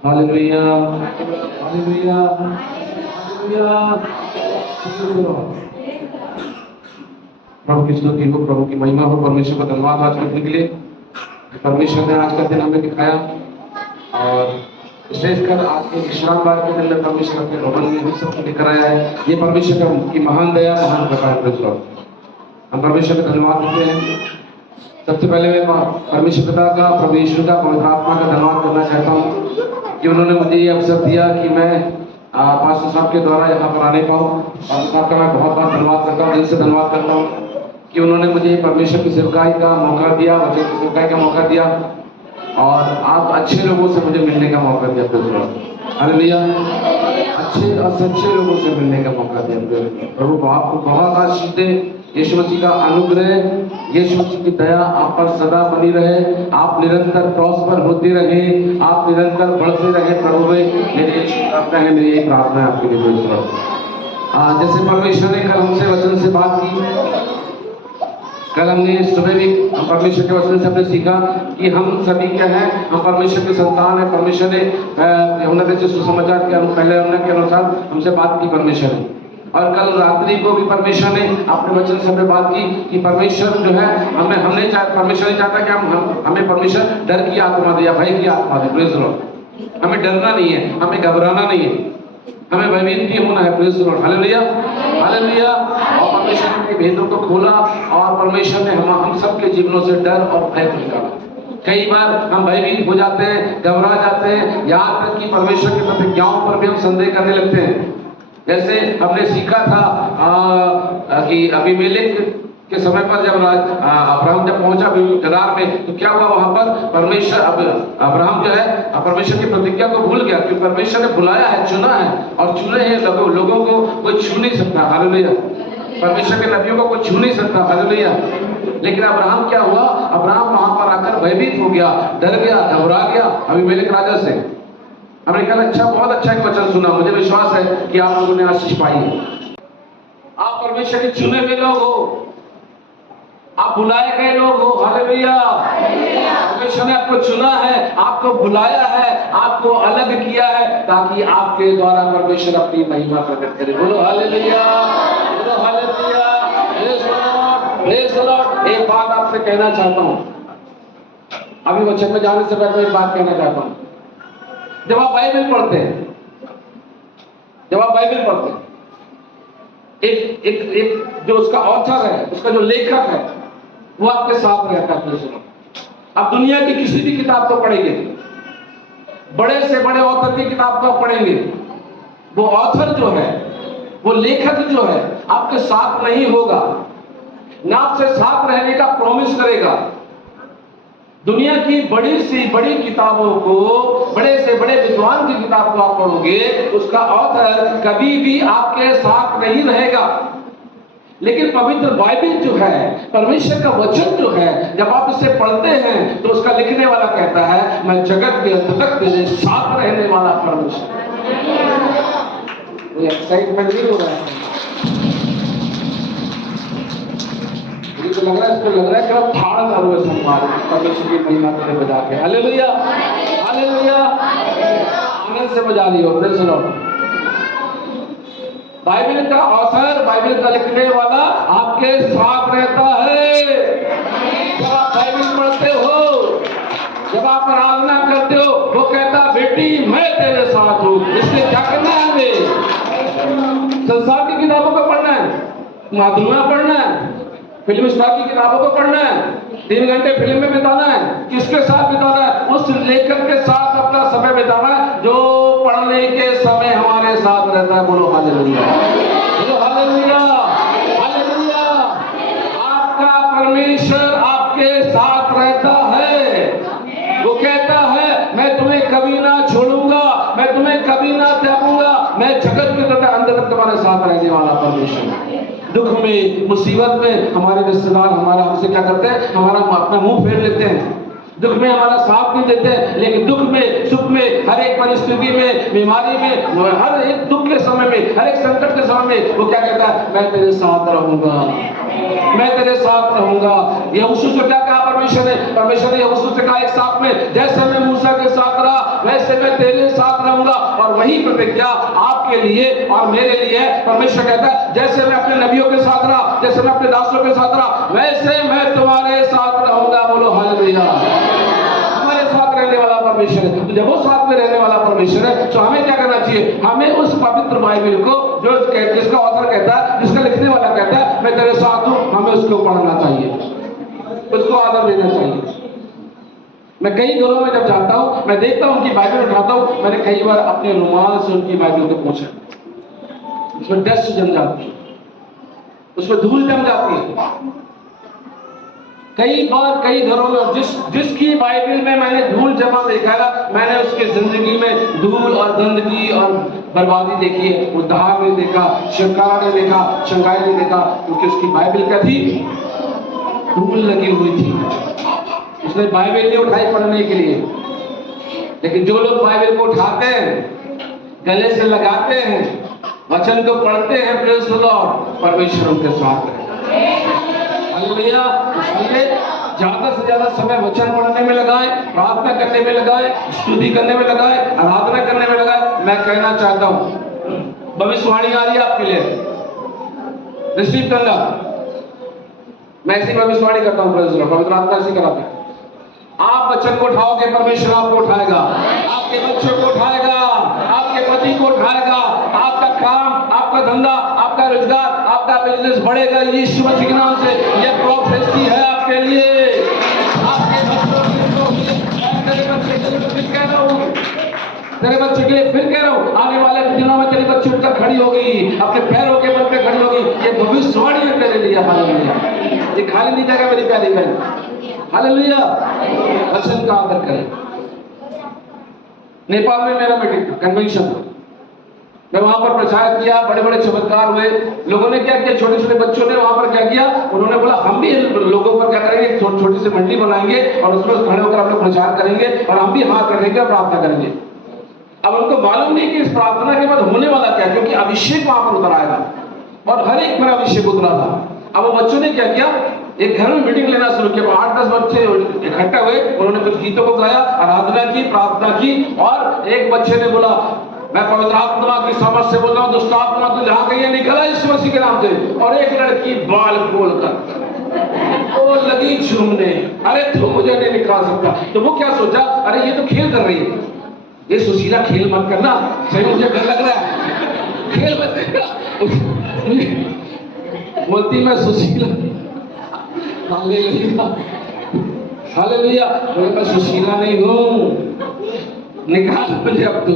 Hallelujah, hallelujah, hallelujah. प्रभु की स्तुति हो, प्रभु की महिमा हो, परमेश्वर का धन्यवाद आज करने के लिए। परमेश्वर ने आज का दिन हमें दिखाया और विशेषकर आज के विश्रामवार के दिन में परमेश्वर अपने भवन में हम सबको लेकर आया है। ये परमेश्वर की महान दया, महान कृपा है। हम परमेश्वर का धन्यवाद देते हैं। सबसे पहले मैं परमेश्वर पिता का, प्रभु यीशु का, पवित्र आत्मा का धन्यवाद करना चाहता हूँ कि उन्होंने मुझे ये अवसर दिया कि मैं पास्टर साहब के द्वारा यहाँ पर आने पाऊँ। पास्टर साहब का मैं बहुत बहुत धन्यवाद करता हूँ, दिल से धन्यवाद करता हूँ कि उन्होंने मुझे परमेश्वर की सेवकाई का मौका दिया, वचन की सेवकाई का मौका दिया और आप अच्छे लोगों से मुझे मिलने का मौका दिया। हालेलुया, अच्छे और सच्चे लोगों से मिलने का मौका दिया। प्रभु आपको बहुत आशीष दे। यीशु मसीह का अनुग्रह, यीशु मसीह की दया आप पर सदा बनी रहे। आप निरंतर प्रॉस्पर होते रहे, आप निरंतर बढ़ते रहे। प्रभु में मेरी प्रार्थना है, मेरी यही प्रार्थना है आपके लिए। जैसे परमेश्वर ने कल हमसे वचन से बात की, कल हमने सुबह भी परमेश्वर के वचन से हमने सीखा कि हम सभी क्या हैं, हम परमेश्वर के संतान हैं। परमेश्वर ने उन्नत सुसमाचार के पहले के अनुसार हमसे बात की परमेश्वर ने। और कल रात्रि को भी परमेश्वर ने अपने वचन से हमें बात की कि परमेश्वर जो है हमने परमेश्वर नहीं चाहता कि हमें परमेश्वर डर की आत्मा दे या भय की आत्मा दे। Praise the Lord. हमें डरना नहीं है, हमें घबराना नहीं है, हमें भयभीत नहीं होना है। Praise the Lord. Hallelujah, hallelujah. और परमेश्वर ने भेदों को खोला और परमेश्वर ने हम सबके जीवनों से डर और भय को निकाला। कई बार हम भयभीत हो जाते हैं, घबरा जाते हैं, यहाँ तक कि परमेश्वर की प्रतिज्ञाओं पर भी हम संदेह करने लगते हैं। जैसे हमने सीखा था कि अबीमेलेक के समय पर जब अब्राहम जब पहुंचा गरार में, तो क्या हुआ वहां पर परमेश्वर अब्राहम जो है परमेश्वर की प्रतिज्ञा को भूल गया, क्योंकि परमेश्वर ने बुलाया है, चुना है और चुने हैं लोगों को कोई छू नहीं सकता। हालेलुया। परमेश्वर के नबियों को कोई छू नहीं सकता। हालेलुया। लेकिन अब्राहम क्या हुआ, अब्राहम वहां पर आकर भयभीत हो गया, डर गया, घबरा गया अबीमेलेक राजा से। हमने कहा अच्छा, बहुत अच्छा एक वचन सुना, मुझे विश्वास है कि आप लोगों ने आशीष पाई है। आप परमेश्वर के चुने हुए लोग हो, आप बुलाए गए लोग हो। हालेलुया। परमेश्वर ने आपको चुना है, आपको बुलाया है, आपको अलग किया है ताकि आपके द्वारा परमेश्वर अपनी महिमा प्रकट करे। बोलो हालेलुया, बोलो hallelujah. Praise the Lord, praise the Lord. एक बात आपसे कहना चाहता हूं, अभी वचन में जाने से पहले एक बात कहना चाहता हूं। जब आप बाइबल पढ़ते हैं, एक जो उसका ऑथर है, उसका जो लेखक है, वो आपके साथ रहता है। आप दुनिया की किसी भी किताब को पढ़ेंगे, बड़े से बड़े ऑथर की किताब को पढ़ेंगे, वो ऑथर जो है, वो लेखक जो है, आपके साथ नहीं होगा, ना आपसे साथ रहने का प्रॉमिस करेगा। दुनिया की बड़ी सी बड़ी किताबों को, बड़े से बड़े विद्वान की किताब को आप पढ़ोगे, उसका ऑथर कभी भी आपके साथ नहीं रहेगा। लेकिन पवित्र बाइबल जो है, परमेश्वर का वचन जो है, जब आप इसे पढ़ते हैं तो उसका लिखने वाला कहता है, मैं जगत के अंत तक तेरे साथ रहने वाला परमेश्वर। ये एक्साइटमेंट नहीं हो रहा है, तो लग रहा है, इसको लग रहा है कि आप फाड़ डालो संवाद परमेश्वर की महिमा के बजा के। Hallelujah, hallelujah. आनंद से बजा लियो। Praise the Lord. बाइबल का ऑथर, बाइबल का लिखने वाला आपके साथ रहता है। जब आप बाइबल पढ़ते हो, जब आप आराधना करते हो, वो कहता बेटी मैं तेरे साथ हूँ। इसलिए क्या करना है हमें? संसार की किताबों को पढ़ना है, माध्यमा पढ़ना है, फिल्म स्टार की किताबों को पढ़ना है, 3 घंटे फिल्म में बिताना है। किसके साथ बिताना है? उस लेखक के साथ अपना समय बिताना है जो पढ़ने के समय हमारे साथ रहता है। बोलो हालेलुया, बोलो हालेलुया, हालेलुया। आपका परमेश्वर आपके साथ रहता है। वो कहता है मैं तुम्हें कभी ना छोड़ूंगा, मैं तुम्हें कभी ना त्यागूंगा, मैं जगत के अंत तक तुम्हारे साथ रहने वाला परमेश्वर। दुख में, मुसीबत में हमारे रिश्तेदार हमसे क्या करते हैं? हमारा अपना मुंह फेर लेते हैं। दुख में हमारा साथ नहीं देते, लेकिन दुख में, सुख में, हर एक परिस्थिति में, बीमारी में, हर एक दुख के समय में, हर एक संकट के समय में वो क्या कहता है? मैं तेरे साथ रहूंगा, मैं तेरे साथ रहूंगा। यहोशू को क्या कहा परमेश्वर ने यहोशू से कहा एक साथ में, जैसे मैं मूसा के साथ रहा वैसे मैं तेरे साथ रहूंगा। और वही प्रतिज्ञा आपके लिए और मेरे लिए है। परमेश्वर कहता है जैसे मैं अपने नबियों के साथ रहा, जैसे मैं अपने दासों के साथ रहा, वैसे मैं तुम्हारे साथ रहूंगा। बोलो हालेलुया। हमारे साथ रहने वाला परमेश्वर है। तो जब वो साथ में रहने वाला परमेश्वर है तो हमें क्या करना चाहिए? हमें उस पवित्र बाइबल को जो जिसका ऑथर कहता है, जिसका लिखने वाला कहता है मैं तेरे साथ हूं, हमें उसको पढ़ना चाहिए, उसको आदर देना चाहिए। मैं कई घरों में जब जाता हूं, मैं देखता हूं उनकी बाइबल उठाता हूं, मैंने कई बार अपने रुमाल से उनकी बाइबल को पोंछा, उसमें डस्ट जम जाती है, उसमें धूल जम जाती है। कई बार कई घरों में जिसकी बाइबल में मैंने धूल जमा देखा है, मैंने उसके जिंदगी में धूल और गंदगी और बर्बादी देखी है। उद्धार नहीं देखा, छुटकारा नहीं देखा, शंगाई नहीं देखा, क्योंकि उसकी बाइबल क्या थी? धूल लगी हुई थी। उसने बाइबल नहीं उठाई पढ़ने के लिए। लेकिन जो लोग बाइबल को उठाते हैं, गले से लगाते हैं, वचन को पढ़ते हैं, प्रेज़ द लॉर्ड, परमेश्वर उनके साथ है। हालेलुया। इसलिए ज्यादा से ज्यादा समय वचन पढ़ने में लगाए, प्रार्थना करने में लगाए, स्तुति करने में लगाए, आराधना करने में लगाए। मैं कहना चाहता हूं भविष्यवाणी आ रही है आपके लिए, रिसीव करना। मैं ऐसी भविष्यवाणी करता हूं, प्रेज़ द लॉर्ड, पवित्र आत्मा ऐसी कराते हैं। आप वचन को उठाओगे, परमेश्वर आपको उठाएगा, आपके बच्चों को उठाएगा, आपके पति को उठाएगा, आपका काम, आपका धंधा, आपका रोजगार, आपका बिजनेस बढ़ेगा यीशु मसीह के नाम से। यह प्रोफेसी है आपके लिए, आपके बच्चों के लिए। तेरे बच्चे के लिए फिर कह रहा हूँ, आने वाले दिनों में तेरी बच्ची उठकर खड़ी होगी, अपने पैरों के बल पे खड़ी होगी। ये भविष्यवाणी है तेरे लिए। हालेलुया। ये खाली नहीं जाएगा मेरी प्यारी बहन। हालेलुया। वचन का आदर करें। नेपाल में मेरा मीटिंग था, कन्वेंशन था, मैं वहां पर प्रचार किया, बड़े बड़े चमत्कार हुए। लोगों ने क्या किया, छोटे छोटे बच्चों ने वहां पर क्या किया, उन्होंने बोला हम भी लोगों पर क्या करेंगे, छोटी सी मंडी बनाएंगे और उसमें खड़े होकर हम लोग प्रचार करेंगे और हम भी हाथ रखेंगे, प्रार्थना करेंगे। अब उनको मालूम नहीं कि इस प्रार्थना के बाद होने वाला क्या, क्योंकि अभिषेक वहां पर उतर आएगा और हर एक पर अभिषेक उतरा था। अब वो बच्चों ने क्या किया, एक घर में मीटिंग लेना शुरू किया। 8-10 बच्चे इकट्ठा हुए, उन्होंने कुछ गीतों को गाया, आराधना की, प्रार्थना की। और एक बच्चे ने बोला मैं पवित्र आत्मा की समझ से बोल रहा हूँ, दुष्ट आत्मा तो जहाँ गई है निकला यीशु मसीह के नाम से। और एक लड़की बाल खोलकर वो लगी झूमने, अरे तू मुझे नहीं निकाल सकता। तो वो क्या सोचा, अरे ये तो खेल कर रही है, ये सुशीला खेल मत करना, सही मुझे डर लग रहा है, खेल मत करना। बोलती मैं सुशीला, हालेलुया हालेलुया, मैं सुशीला नहीं हूँ, निकाल मुझे अब तू,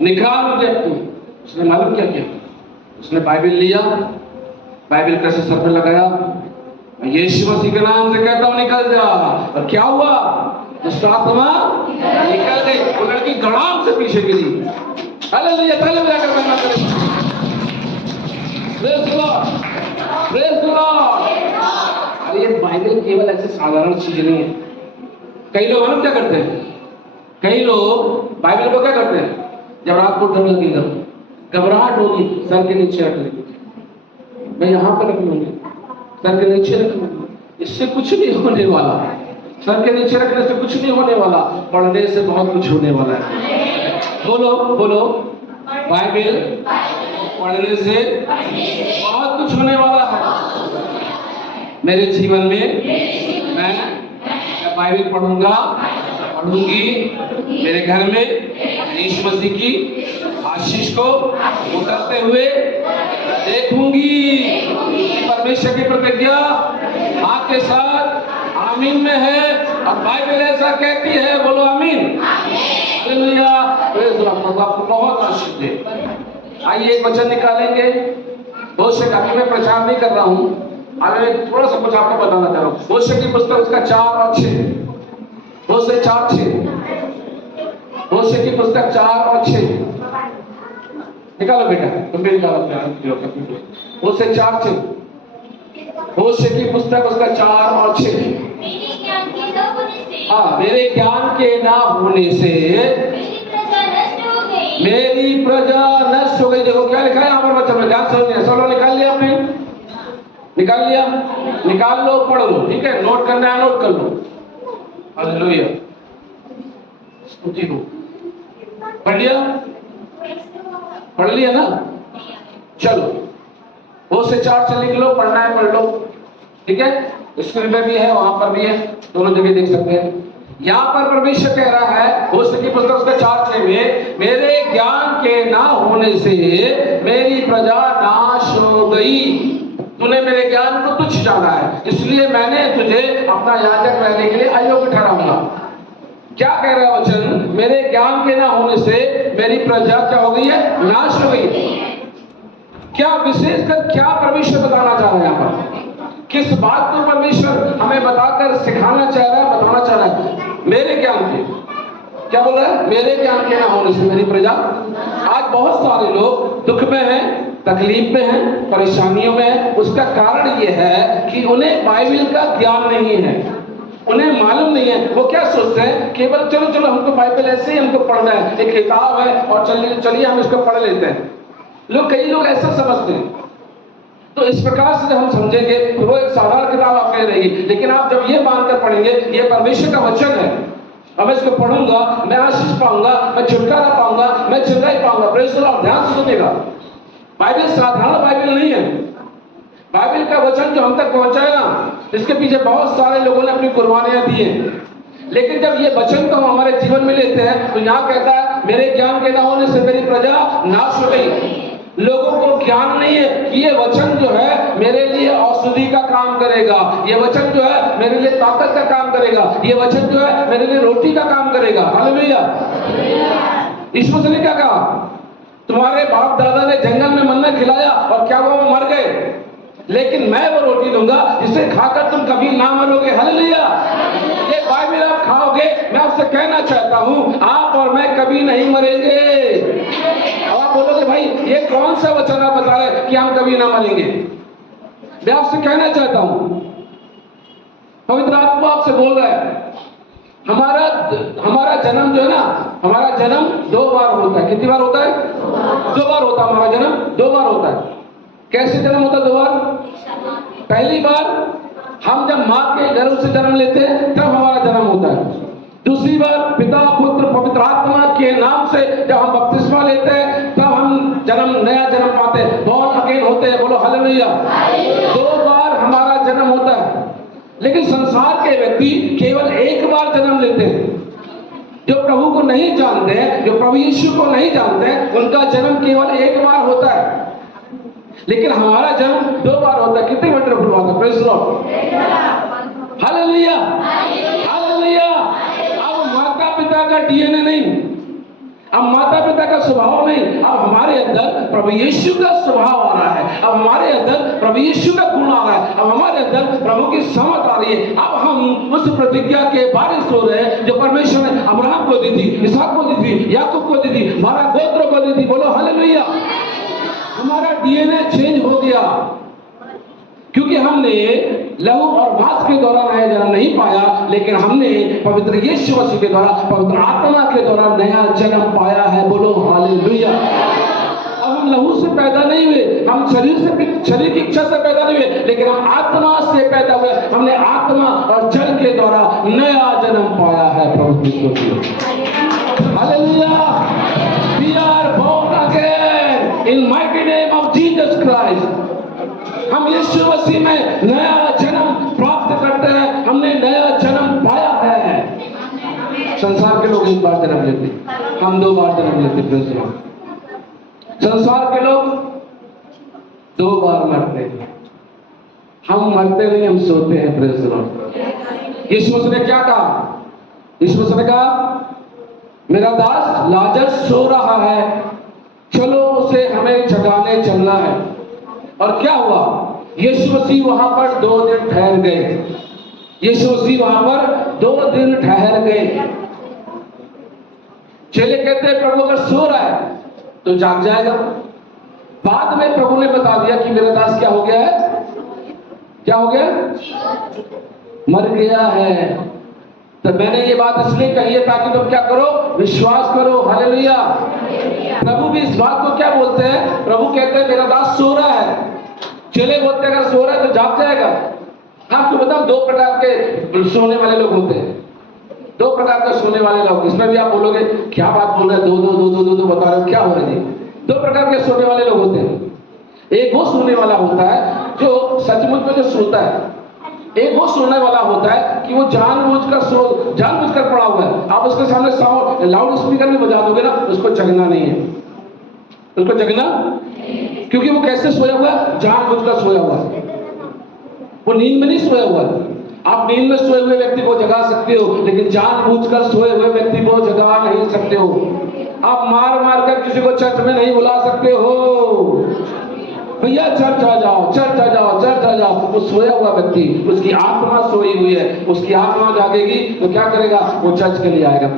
निकाल मुझे अब तू। उसने मालूम क्या किया, उसने बाइबल लिया, बाइबल कैसे सर पे लगाया, यीशु मसीह के नाम से कहता हूँ निकल जा। और क्या हुआ, दुष्ट आत्मा निकल गई। वो लड़की गड़ाम से पीछे गिरी। हालेलुया, पहले जाकर करना करें। Praise the Lord, praise the Lord. अरे ये बाइबल केवल ऐसे साधारण चीज नहीं है। कई लोग हम क्या करते हैं, कई लोग बाइबल को क्या करते हैं, जब रात को डर लगेगा, घबराहट होगी, सर के नीचे रख लेंगे, मैं यहाँ पर रख लूंगी, सर के नीचे रख लूंगी। इससे कुछ नहीं होने वाला, सर के नीचे रखने से कुछ नहीं होने वाला, पढ़ने से बहुत कुछ होने वाला है। बोलो बोलो, बाइबल पढ़ने से बहुत कुछ होने वाला है। मेरे जीवन में मैं बाइबल पढ़ूंगा, पढ़ूंगी, मेरे घर में यीशु मसीह की आशीष को उतरते हुए देखूंगी। परमेश्वर की प्रतिज्ञा आपके साथ आमीन में है और बाइबल ऐसा कहती है। बोलो आमीन। Hallelujah, praise the Lord. आपको बहुत आशीष दे। आइए एक वचन निकालेंगे। बहुत से अभी मैं प्रचार नहीं कर रहा हूँ, अभी मैं थोड़ा सा कुछ आपको बताना चाह रहा हूँ। बहुत से की पुस्तक उसका 4 और 6, बहुत से 4-6, बहुत से की पुस्तक 4 और 6 निकालो बेटा, तुम भी निकालो। बहुत से 4-6, बहुत से की पुस्तक उसका 4 और 6। हाँ, मेरे ज्ञान के ना होने से मेरी प्रजा नष्ट हो गई। देखो क्या लिखा है यहाँ पर, बच्चों में ध्यान से सब लोग निकाल लिया आपने, निकाल लिया? निकाल लो, पढ़ लो, ठीक है? नोट करना है, नोट कर लो। हालेलुया। पढ़ लिया? पढ़ लिया ना? चलो 2 से 4 से लिख लो, पढ़ना है पढ़ लो, ठीक है? स्क्रीन पे भी है, वहां पर भी है, दोनों जगह देख सकते हैं। यहाँ पर परमेश्वर कह रहा है होशे की पुस्तक उसका 4:6 में, मेरे ज्ञान के ना होने से मेरी प्रजा नाश हो गई। तूने मेरे ज्ञान को तुच्छ जाना है, इसलिए मैंने तुझे अपना याजक रहने के लिए अयोग्य ठहराऊंगा। क्या कह रहा है वचन? मेरे ज्ञान के ना होने से मेरी प्रजा क्या हो गई है? नाश हो गई। क्या विशेषकर क्या परमेश्वर बताना चाह रहे हैं यहाँ पर? किस बात को परमेश्वर हमें बताकर सिखाना चाह रहा है, बताना चाह रहा है? मेरे ज्ञान के, क्या बोल रहा है? मेरे ज्ञान के ना होने से मेरी प्रजा। आज बहुत सारे लोग दुख में हैं, तकलीफ में हैं, परेशानियों में हैं। उसका कारण ये है कि उन्हें बाइबल का ज्ञान नहीं है, उन्हें मालूम नहीं है। वो क्या सोचते हैं? केवल चलो चलो हमको बाइबल ऐसे ही हमको पढ़ना है, एक किताब है और चलिए हम इसको पढ़ लेते हैं। कई लोग ऐसा समझते हैं। तो इस प्रकार से जब हम समझेंगे तो वो एक साधारण किताब आप कह रही है, लेकिन आप जब ये मानकर पढ़ेंगे ये परमेश्वर का वचन है, अब इसको पढ़ूंगा, मैं आशीष पाऊंगा, मैं छुटकारा पाऊंगा, मैं चिल्लाई पाऊंगा। Praise the Lord. ध्यान से सुनिएगा, बाइबल साधारण बाइबल नहीं है। बाइबल का वचन जो हम तक पहुंचाएगा, इसके पीछे बहुत सारे लोगों ने अपनी कुर्बानियां दी हैं। लेकिन जब ये वचन को हम हमारे जीवन में लेते हैं तो यहाँ कहता है मेरे ज्ञान के ना होने से मेरी प्रजा नाश हो गई। लोगों को ज्ञान नहीं है कि ये वचन जो है मेरे लिए औषधि का काम करेगा, ये वचन जो है मेरे लिए ताकत का काम करेगा, ये वचन जो है मेरे लिए रोटी का काम करेगा। हालेलुया। यीशु ने क्या कहा? तुम्हारे बाप दादा ने जंगल में मन्ना खिलाया और क्या वो मर गए, लेकिन मैं वो रोटी दूंगा जिसे खाकर तुम कभी ना मरोगे। हालेलुया। ये बाइबल आप खाओगे, मैं आपसे कहना चाहता हूं आप और मैं कभी नहीं मरेंगे। अब आप बोलोगे भाई ये कौन सा वचन आप बता रहे कि हम कभी ना मरेंगे? मैं आपसे कहना चाहता हूं, पवित्र आत्मा आपसे बोल रहा है हमारा जन्म जो है ना, हमारा जन्म 2 बार होता है। कितनी बार होता है? 2 बार होता है। हमारा जन्म 2 बार होता है। कैसे जन्म होता है 2 बार? पहली बार हम जब माँ के गर्भ से जन्म लेते हैं तब हमारा जन्म होता है। दूसरी बार पिता पुत्र पवित्र आत्मा के नाम से जब हम बपतिस्मा लेते हैं तब हम नया जन्म पाते हैं, बॉर्न अगेन होते हैं। बोलो हालेलुया। 2 बार हमारा जन्म होता है। लेकिन संसार के व्यक्ति केवल 1 बार जन्म लेते हैं। जो प्रभु को नहीं जानते हैं, जो प्रभु यीशु को नहीं जानते हैं, उनका जन्म केवल 1 बार होता है। लेकिन हमारा जन्म 2 बार होता है। कितनी वंडरफुल बात है। Praise the Lord. Hallelujah. Hallelujah. अब माता पिता का डीएनए नहीं, अब माता पिता का स्वभाव नहीं, अब हमारे अंदर प्रभु यीशु का स्वभाव आ रहा है। अब हमारे अंदर प्रभु यीशु का गुण आ रहा है। अब हमारे अंदर प्रभु की समझ आ रही है। अब हम उस प्रतिज्ञा के बारिश हो रहे हैं जो परमेश्वर ने अब्राहम को दी थी, इसहाक को दी थी, याकूब को दी थी, हमारा गोत्र को दी थी। बोलो हालेलुया। हमारा डीएनए चेंज हो गया क्योंकि हमने लहू और मांस के द्वारा नया जन्म नहीं पाया, लेकिन हमने पवित्र यीशु मसीह के द्वारा, पवित्र आत्मा के द्वारा नया जन्म पाया है। बोलो हालेलुया। अब हम लहू से पैदा नहीं हुए, हम शरीर की इच्छा से पैदा नहीं हुए, लेकिन हम आत्मा से पैदा हुए। हमने आत्मा और जल के द्वारा नया जन्म पाया है। प्रभु यीशु। Hallelujah. We are born again in mighty name of Jesus Christ. हम यीशु मसीह में नया जन्म प्राप्त करते हैं। हमने नया जन्म पाया है। संसार के लोग 1 बार जन्म लेते, हम 2 बार जन्म लेते। Praise the Lord. संसार के लोग 2 बार मरते हैं, हम मरते नहीं, हम सोते हैं। Praise the Lord. Yeshu Masih ने क्या कहा? यीशु मसीह ने कहा मेरा दास लाजर सो रहा है, चलो उसे हमें जगाने चलना है। और क्या हुआ? यीशु मसीह वहां पर 2 दिन ठहर गए। यीशु मसीह वहां पर 2 दिन ठहर गए। चेले कहते हैं प्रभु अगर सो रहा है तो जाग जाएगा। बाद में प्रभु ने बता दिया कि मेरा दास क्या हो गया है? क्या हो गया? मर गया है। तो मैंने ये बात इसलिए कही है ताकि तुम क्या करो? विश्वास करो। हालेलुया। प्रभु भी इस बात को क्या बोलते हैं? प्रभु कहते हैं मेरा दास सो रहा है। चेले बोलते अगर सो रहा है तो जाग जाएगा। आपको बताओ दो प्रकार के सोने वाले लोग होते हैं, दो प्रकार के सोने वाले लोग। इसमें भी आप बोलोगे क्या बात बोल रहे हैं, दो दो दो दो दो दो बता रहे हो, क्या हो रहा है जी? दो प्रकार के सोने वाले लोग होते हैं। एक वो सोने वाला होता है जो सचमुच में जो सोता है, एक वो सोने वाला होता है कि वो जानबूझकर पड़ा हुआ है। आप उसके सामने साउंड लाउड स्पीकर में बजा दोगे ना, उसको जगना नहीं है, उसको जगना, क्योंकि वो कैसे सोया हुआ है? जानबूझकर सोया हुआ है, वो नींद में नहीं सोया हुआ है। आप नींद में सोए हुए व्यक्ति को जगा सकते हो, लेकिन जानबूझकर सोए हुए व्यक्ति को जगा नहीं सकते हो। आप मार मार कर किसी को चर्च में नहीं बुला सकते हो, भैया चर्च आ जाओ, चर्च आ जाओ, चर्च आ जाओ। वो सोया हुआ व्यक्ति, उसकी आत्मा सोई हुई है, उसकी आत्मा जागेगी तो क्या करेगा? वो चर्च के लिए आएगा।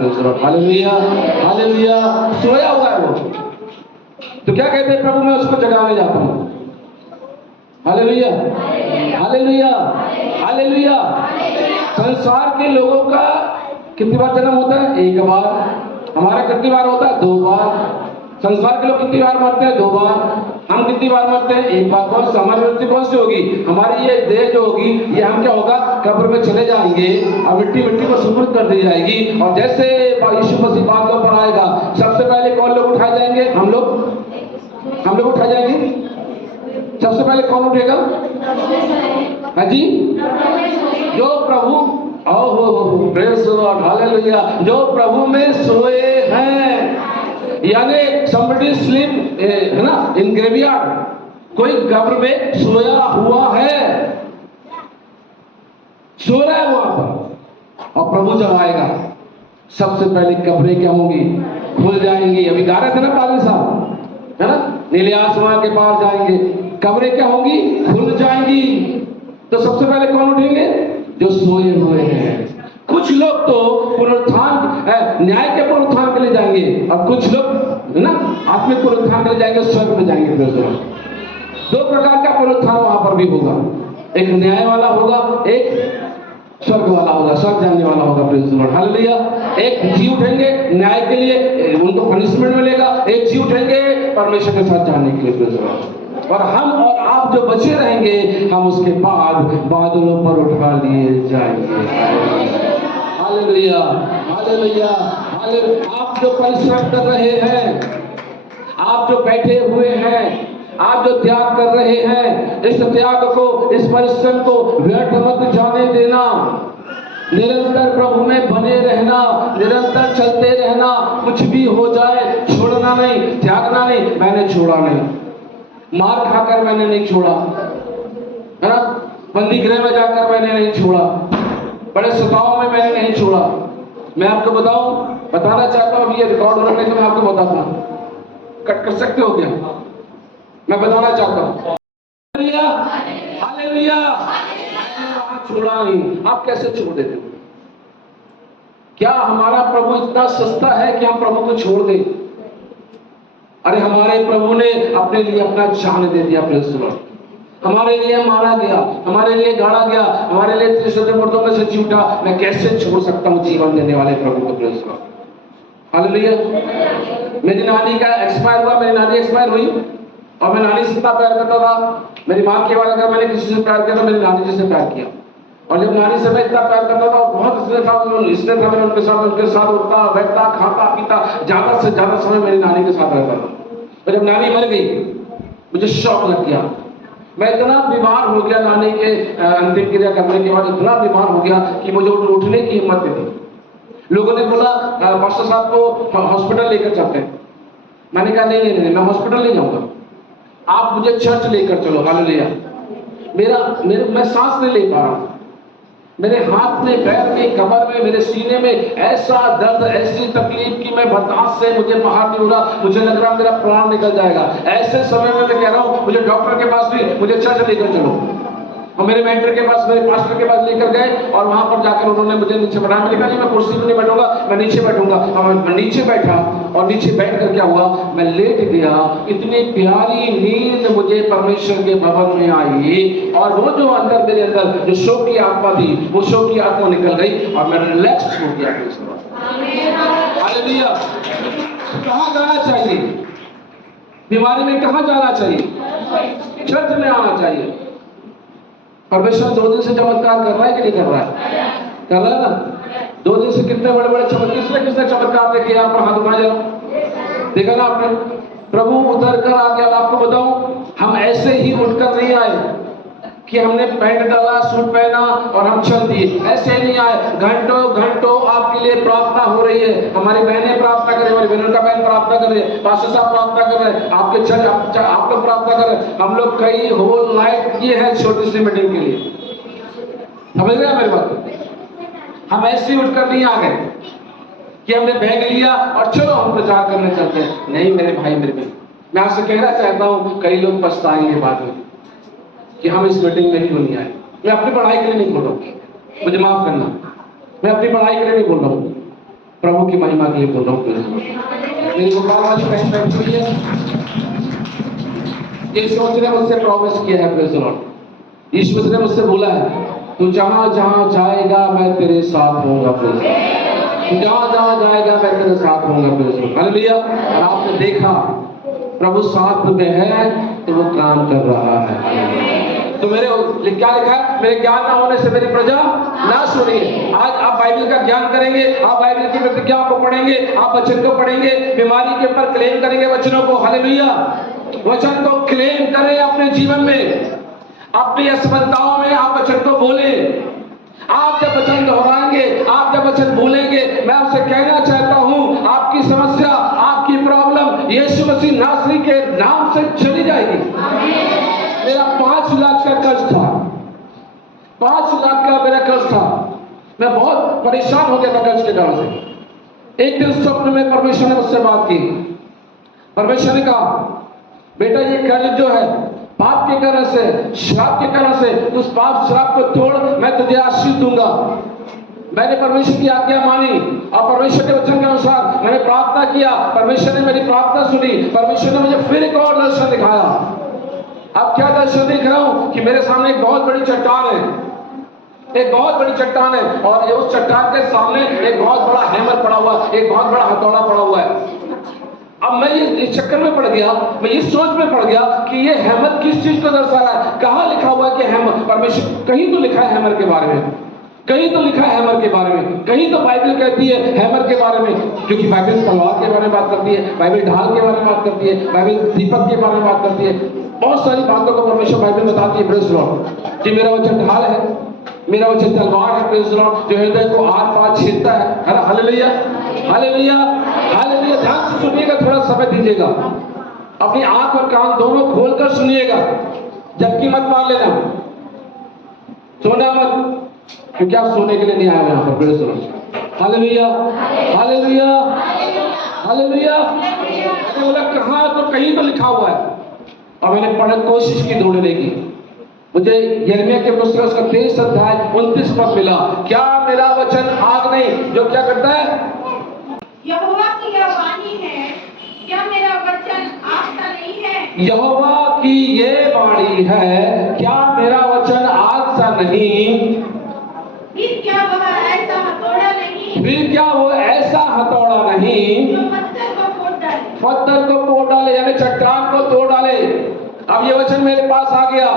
Hallelujah, hallelujah. सोया हुआ है वो, तो क्या कहते हैं? प्रभु मैं उसको जगाने जाता हूं। Hallelujah, hallelujah, hallelujah. संसार के लोगों का कितनी बार जन्म होता है? एक बार। हमारा कितनी बार होता है? 2 बार। संसार के लोग कितनी बार मरते हैं? 2 बार। हम कितनी बार मरते हैं? 1 बार। कौन सा हमारी मृत्यु कौन सी होगी? हमारी ये देह जो होगी, ये हम क्या होगा? कब्र में चले जाएंगे और मिट्टी को सुपुर्द कर दी जाएगी। और जैसे यीशु मसीह बादलों पर आएगा, सबसे पहले कौन लोग उठाए जाएंगे? हम लोग उठाए जाएंगे। सबसे पहले कौन उठेगा? हाँ जी, जो प्रभु, ओहो प्रेज़ गॉड, हालेलुया, जो प्रभु में सोए हैं। यानी somebody sleep, है ना, इन ग्रेवयार्ड, कोई कब्र में सोया हुआ है, सो रहा है वहां पर। और प्रभु जब आएगा, सबसे पहले कब्रें क्या होंगी? खुल जाएंगी। अभी गा रहे थे ना पागल साहब, है ना, नीले आसमान के पार जाएंगे, कब्रें क्या होंगी? खुल जाएंगी। तो सबसे पहले कौन उठेंगे? जो सोए हुए हैं। कुछ लोग तो पुनरुत्थान, न्याय के पुनरुत्थान के लिए जाएंगे, और कुछ लोग, है ना, आत्मिक पुनरुत्थान के लिए जाएंगे, स्वर्ग में जाएंगे। 2 प्रकार का पुनरुत्थान वहां पर भी होगा, एक न्याय वाला होगा, एक स्वर्ग वाला होगा, स्वर्ग जाने वाला होगा। Praise the Lord, hallelujah. एक जी उठेंगे न्याय के लिए, उनको पनिशमेंट मिलेगा। एक जी उठेंगे परमेश्वर के साथ जाने के लिए। Praise the Lord. और हम और आप जो बचे रहेंगे, हम उसके बाद बादलों पर उठा लिए जाएंगे। Hallelujah, hallelujah, hallelujah. आप जो परिश्रम कर रहे हैं, आप जो बैठे हुए हैं, आप जो त्याग कर रहे हैं, इस त्याग को, इस परिश्रम को व्यर्थ मत जाने देना। निरंतर प्रभु में बने रहना, निरंतर चलते रहना। कुछ भी हो जाए, छोड़ना नहीं, त्यागना नहीं। मैंने छोड़ा नहीं, मार खाकर मैंने नहीं छोड़ा, है ना, बंदी गृह में जाकर मैंने नहीं छोड़ा, बड़े सताओं में मैंने नहीं छोड़ा। मैं आपको बताना चाहता हूं, ये रिकॉर्ड हो रहा है तो मैं आपको बताता हूं। कट कर सकते हो क्या? मैं बताना चाहता हूं। Hallelujah, hallelujah. छोड़ा नहीं। आप कैसे छोड़ देते हो? क्या हमारा प्रभु इतना सस्ता है कि हम प्रभु को छोड़ दें? अरे हमारे प्रभु ने अपने लिए अपना जान दे दिया। Praise the Lord. हमारे लिए मारा गया, हमारे लिए गाड़ा गया, हमारे लिए तीसरे मुर्दों में से जी उठा। मैं कैसे छोड़ सकता हूँ जीवन देने वाले प्रभु को? Praise the Lord, hallelujah. मेरी नानी का एक्सपायर हुआ, मेरी नानी एक्सपायर हुई, और मैं नानी से इतना प्यार करता था। मेरी माँ के बाद अगर मैंने किसी से प्यार किया तो मेरी नानी जी से प्यार किया। और जब नानी से मैं इतना प्यार करता था, बहुत स्नेह था मैं उनके साथ उठता बैठता खाता पीता, ज्यादा से ज्यादा समय मेरी नानी के साथ रहता था। और जब नानी मर गई, मुझे शौक लग गया। मैं इतना बीमार हो गया, नानी के अंतिम क्रिया करने के बाद इतना बीमार हो गया कि मुझे उठने की हिम्मत नहीं थी। लोगों ने बोला पास्टर साहब को हॉस्पिटल लेकर चलते हैं। मैंने कहा नहीं, मैं हॉस्पिटल नहीं जाऊंगा, आप मुझे चर्च लेकर चलो। हालेलुया। मैं सांस नहीं ले पा रहा हूं, मेरे हाथ में, पैर में, कमर में, मेरे सीने में ऐसा दर्द, ऐसी तकलीफ कि मैं बर्दाश्त से मुझे बाहर नहीं हो रहा। मुझे लग रहा मेरा प्राण निकल जाएगा। ऐसे समय में मैं कह रहा हूँ मुझे डॉक्टर के पास भी, मुझे चर्च लेकर चलो। और मेरे मेंटर के पास, मेरे पास्टर के पास लेकर गए, और वहां पर जाकर उन्होंने मुझे नीचे बैठाया। मैंने कहा नहीं, मैं कुर्सी पर नहीं बैठूंगा, मैं नीचे बैठूंगा। और मैं नीचे बैठा, और नीचे बैठ कर क्या हुआ, मैं लेट गया। इतनी प्यारी नींद मुझे परमेश्वर के भवन में आई, और वो जो अंदर मेरे अंदर जो शोक की आत्मा थी, वो शोक की आत्मा निकल गई, और मैं रिलैक्स हो गया। हालेलुया। कहाँ जाना चाहिए? बीमारी में कहाँ जाना चाहिए? चर्च में आना चाहिए। परमेश्वर 2 दिन से चमत्कार कर रहा है कि नहीं कर रहा है? कर रहा है ना। 2 दिन से कितने बड़े बड़े चमत्कार, किसने चमत्कार देखे? यहाँ पर हाथ उठाया जरा, देखा ना आपने? प्रभु उतर कर आ गया। आपको बताऊं, हम ऐसे ही उठकर नहीं आए कि हमने पैंट डाला, सूट पहना और हम चल दिए, ऐसे ही नहीं आए। घंटों घंटों आपके लिए प्रार्थना हो रही है। हमारी बहनें प्रार्थना कर रही है, हमारी बहनों का बहन प्रार्थना कर रही है, पास्टर साहब प्रार्थना कर रहे हैं, आपके चर्च आप लोग प्रार्थना कर रहे हैं। हम लोग कई होल नाइट किए हैं छोटी सी मीटिंग के लिए। समझ गए मेरी बात? हम ऐसे ही उठकर नहीं आ गए कि हमने बैग लिया और चलो हम प्रचार करने चलते हैं। नहीं मेरे भाई मेरे बहन, मैं आपसे कहना चाहता हूँ, कई लोग पछताएंगे बाद में कि हम इस मीटिंग में क्यों नहीं आए। मैं अपनी पढ़ाई के लिए नहीं बोल रहा हूँ, मुझे माफ करना, मैं अपनी पढ़ाई के लिए नहीं बोल रहा हूँ, प्रभु की महिमा के लिए बोल रहा हूँ। मेरी गोपाल वाली बहन बैठी हुई है, यीशु ने मुझसे प्रॉमिस किया है, प्रेज़ द लॉर्ड। यीशु ने मुझसे बोला है, तू जहां जहां जाएगा मैं तेरे साथ होऊंगा, प्रेज़ द लॉर्ड। तू जहां जहां जाएगा मैं तेरे साथ होऊंगा, प्रेज़ द लॉर्ड। हालेलुया। और आपने देखा प्रभु साथ में है तो वो काम कर रहा है। तो मेरे क्या लिखा है? मेरे ज्ञान न होने से मेरी प्रजा नाश हो रही है। आज आप बाइबल का ज्ञान करेंगे, आप बाइबल की प्रतिज्ञाओं को पढ़ेंगे, आप वचन को पढ़ेंगे, बीमारी के ऊपर क्लेम करेंगे वचनों को। हालेलुया। वचन को क्लेम करें अपने जीवन में, अपनी असफलताओं में आप वचन को बोलें। आप जब वचन दोहराएंगे, आप जब वचन बोलेंगे, मैं आपसे कहना चाहता हूं, आपकी समस्या, आपकी प्रॉब्लम यीशु मसीह नासरी के नाम से चली जाएगी। मेरा 5 लाख का कर्ज था, 5 लाख का मेरा कर्ज था। मैं बहुत परेशान हो गया था कर्ज के कारण से। एक दिन स्वप्न में परमेश्वर ने मुझसे बात की। परमेश्वर ने कहा, बेटा ये कर्ज जो है पाप के कारण से, श्राप के कारण से, उस पाप श्राप को तोड़, मैं तुझे आशीष दूंगा। मैंने परमेश्वर की आज्ञा मानी और परमेश्वर के वचन के अनुसार मैंने प्रार्थना किया। परमेश्वर ने मेरी प्रार्थना सुनी। परमेश्वर ने मुझे फिर एक और दर्शन दिखाया। अब क्या दर्शन दिख रहा हूं कि मेरे सामने एक बहुत बड़ी चट्टान है, एक बहुत बड़ी चट्टान है, और उस चट्टान के सामने एक बहुत बड़ा हैमर पड़ा हुआ, एक बहुत बड़ा हथौड़ा पड़ा हुआ है। अब मैं इस चक्कर में पड़ गया, मैं इस सोच में पड़ गया कि ये हैमर किस चीज को दर्शा रहा है। कहाँ लिखा हुआ है कि हैमर? परमेश्वर कहीं तो लिखा है हैमर के बारे में, कहीं तो लिखा है हैमर के बारे में, कहीं तो बाइबल कहती है हैमर के बारे में, क्योंकि बाइबल तलवार के बारे में बात करती है, बाइबल ढाल के बारे में बात करती है, बाइबल दीपक के बारे में बात करती है। बहुत सारी बातों को परमेश्वर बाइबल बताती है, प्रेज़ द लॉर्ड। कि मेरा वचन ढाल है, मेरा वचन तलवार है, प्रेज़ द लॉर्ड, जो हृदय को आर पार छेदता है। Hallelujah, hallelujah, hallelujah. ध्यान से सुनिएगा, थोड़ा समय दीजिएगा, अपनी आंख और कान दोनों खोलकर सुनिएगा, जबकि मत मार लेना, सोना मत, क्योंकि आप सोने के लिए नहीं आए यहाँ पर, praise the Lord. Hallelujah, hallelujah, hallelujah. मैंने बोला कहाँ? तो कहीं तो लिखा हुआ है, और मैंने पढ़ने की कोशिश की ढूंढने की। मुझे यिर्मयाह के पुस्तक उसका 23 अध्याय 29 पद मिला। क्या मेरा वचन आग नहीं जो क्या करता है? यहोवा की यह वाणी है, क्या मेरा वचन आग सा नहीं है? यहोवा की ये वाणी है, क्या मेरा वचन आग सा नहीं? फिर क्या वह ऐसा हथौड़ा नहीं? फिर क्या वो ऐसा हथौड़ा नहीं जो पत्थर को फोड़ डाले? पत्थर को फोड़ डाले, यानी चट्टान को तोड़ डाले। अब ये वचन मेरे पास आ गया,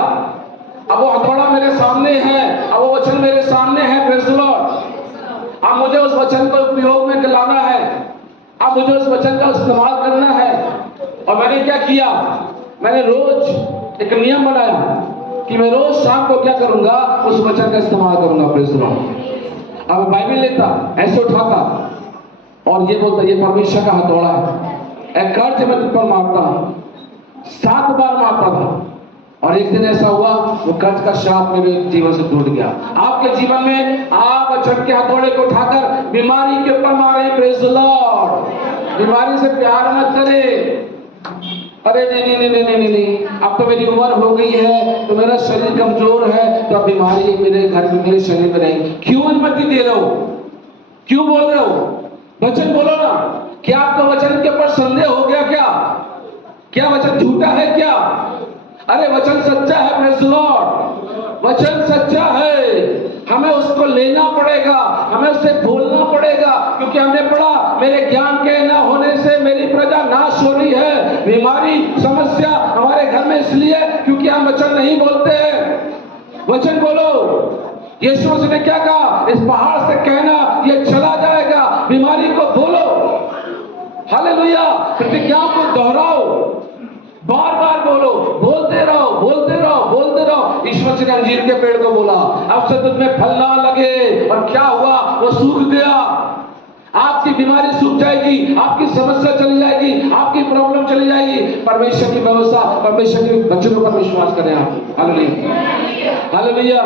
अब वो हथौड़ा मेरे सामने है, अब वो वचन मेरे सामने है, प्रेज़ द लॉर्ड। अब मुझे उस वचन को उपयोग में लाना है, अब मुझे उस वचन का इस्तेमाल करना है। और मैंने क्या किया? मैंने रोज एक नियम बनाया कि मैं रोज शाम को क्या करूंगा? उस वचन का इस्तेमाल करूंगा, प्रेज़ द लॉर्ड। अब बाइबल लेता, ऐसे उठाता और ये बोलता, ये परमेश्वर का हथौड़ा है, एक कर्ज मैं तुम पर मारता हूं। 7 बार मारता था, और एक दिन ऐसा हुआ वो कर्ज का श्राप मेरे जीवन से टूट गया। आपके जीवन में आप वचन के हथौड़े को उठाकर बीमारी के ऊपर मारे, प्रेज़ द लॉर्ड। बीमारी से प्यार मत करें। अरे नहीं, अब तो मेरी उम्र हो गई है, तो मेरा शरीर कमजोर है, तो अब बीमारी मेरे घर में, मेरे शरीर में नहीं। क्यों अनुमति दे रहे हो? क्यों बोल रहे हो? वचन बोलो ना। क्या आपको वचन के ऊपर संदेह हो गया? क्या वचन झूठा है क्या? अरे वचन सच्चा है, प्रेज़ द लॉर्ड। वचन सच्चा है, हमें उसको लेना पड़ेगा, हमें उससे बोलना पड़ेगा, क्योंकि हमने पढ़ा मेरे ज्ञान के न होने से मेरी प्रजा नाश हो रही है। बीमारी समस्या हमारे घर में इसलिए क्योंकि हम वचन नहीं बोलते हैं। वचन बोलो। यीशु मसीह ने क्या कहा? इस पहाड़ से कहना ये चला जाएगा, बीमारी को बोलो। हालेलुया। प्रतिज्ञा को दोहराओ, बार बार बोलो, बोलते रहो, बोलते रहो, बोलते रहो। यीशु मसीह ने अंजीर के पेड़ को बोला अब से तुझ में फल ना लगे, और क्या हुआ? वो सूख गया। आपकी बीमारी सूख जाएगी, आपकी समस्या चली जाएगी, आपकी प्रॉब्लम चली जाएगी। परमेश्वर की व्यवस्था, परमेश्वर के वचनों पर विश्वास करें आप। Hallelujah, hallelujah,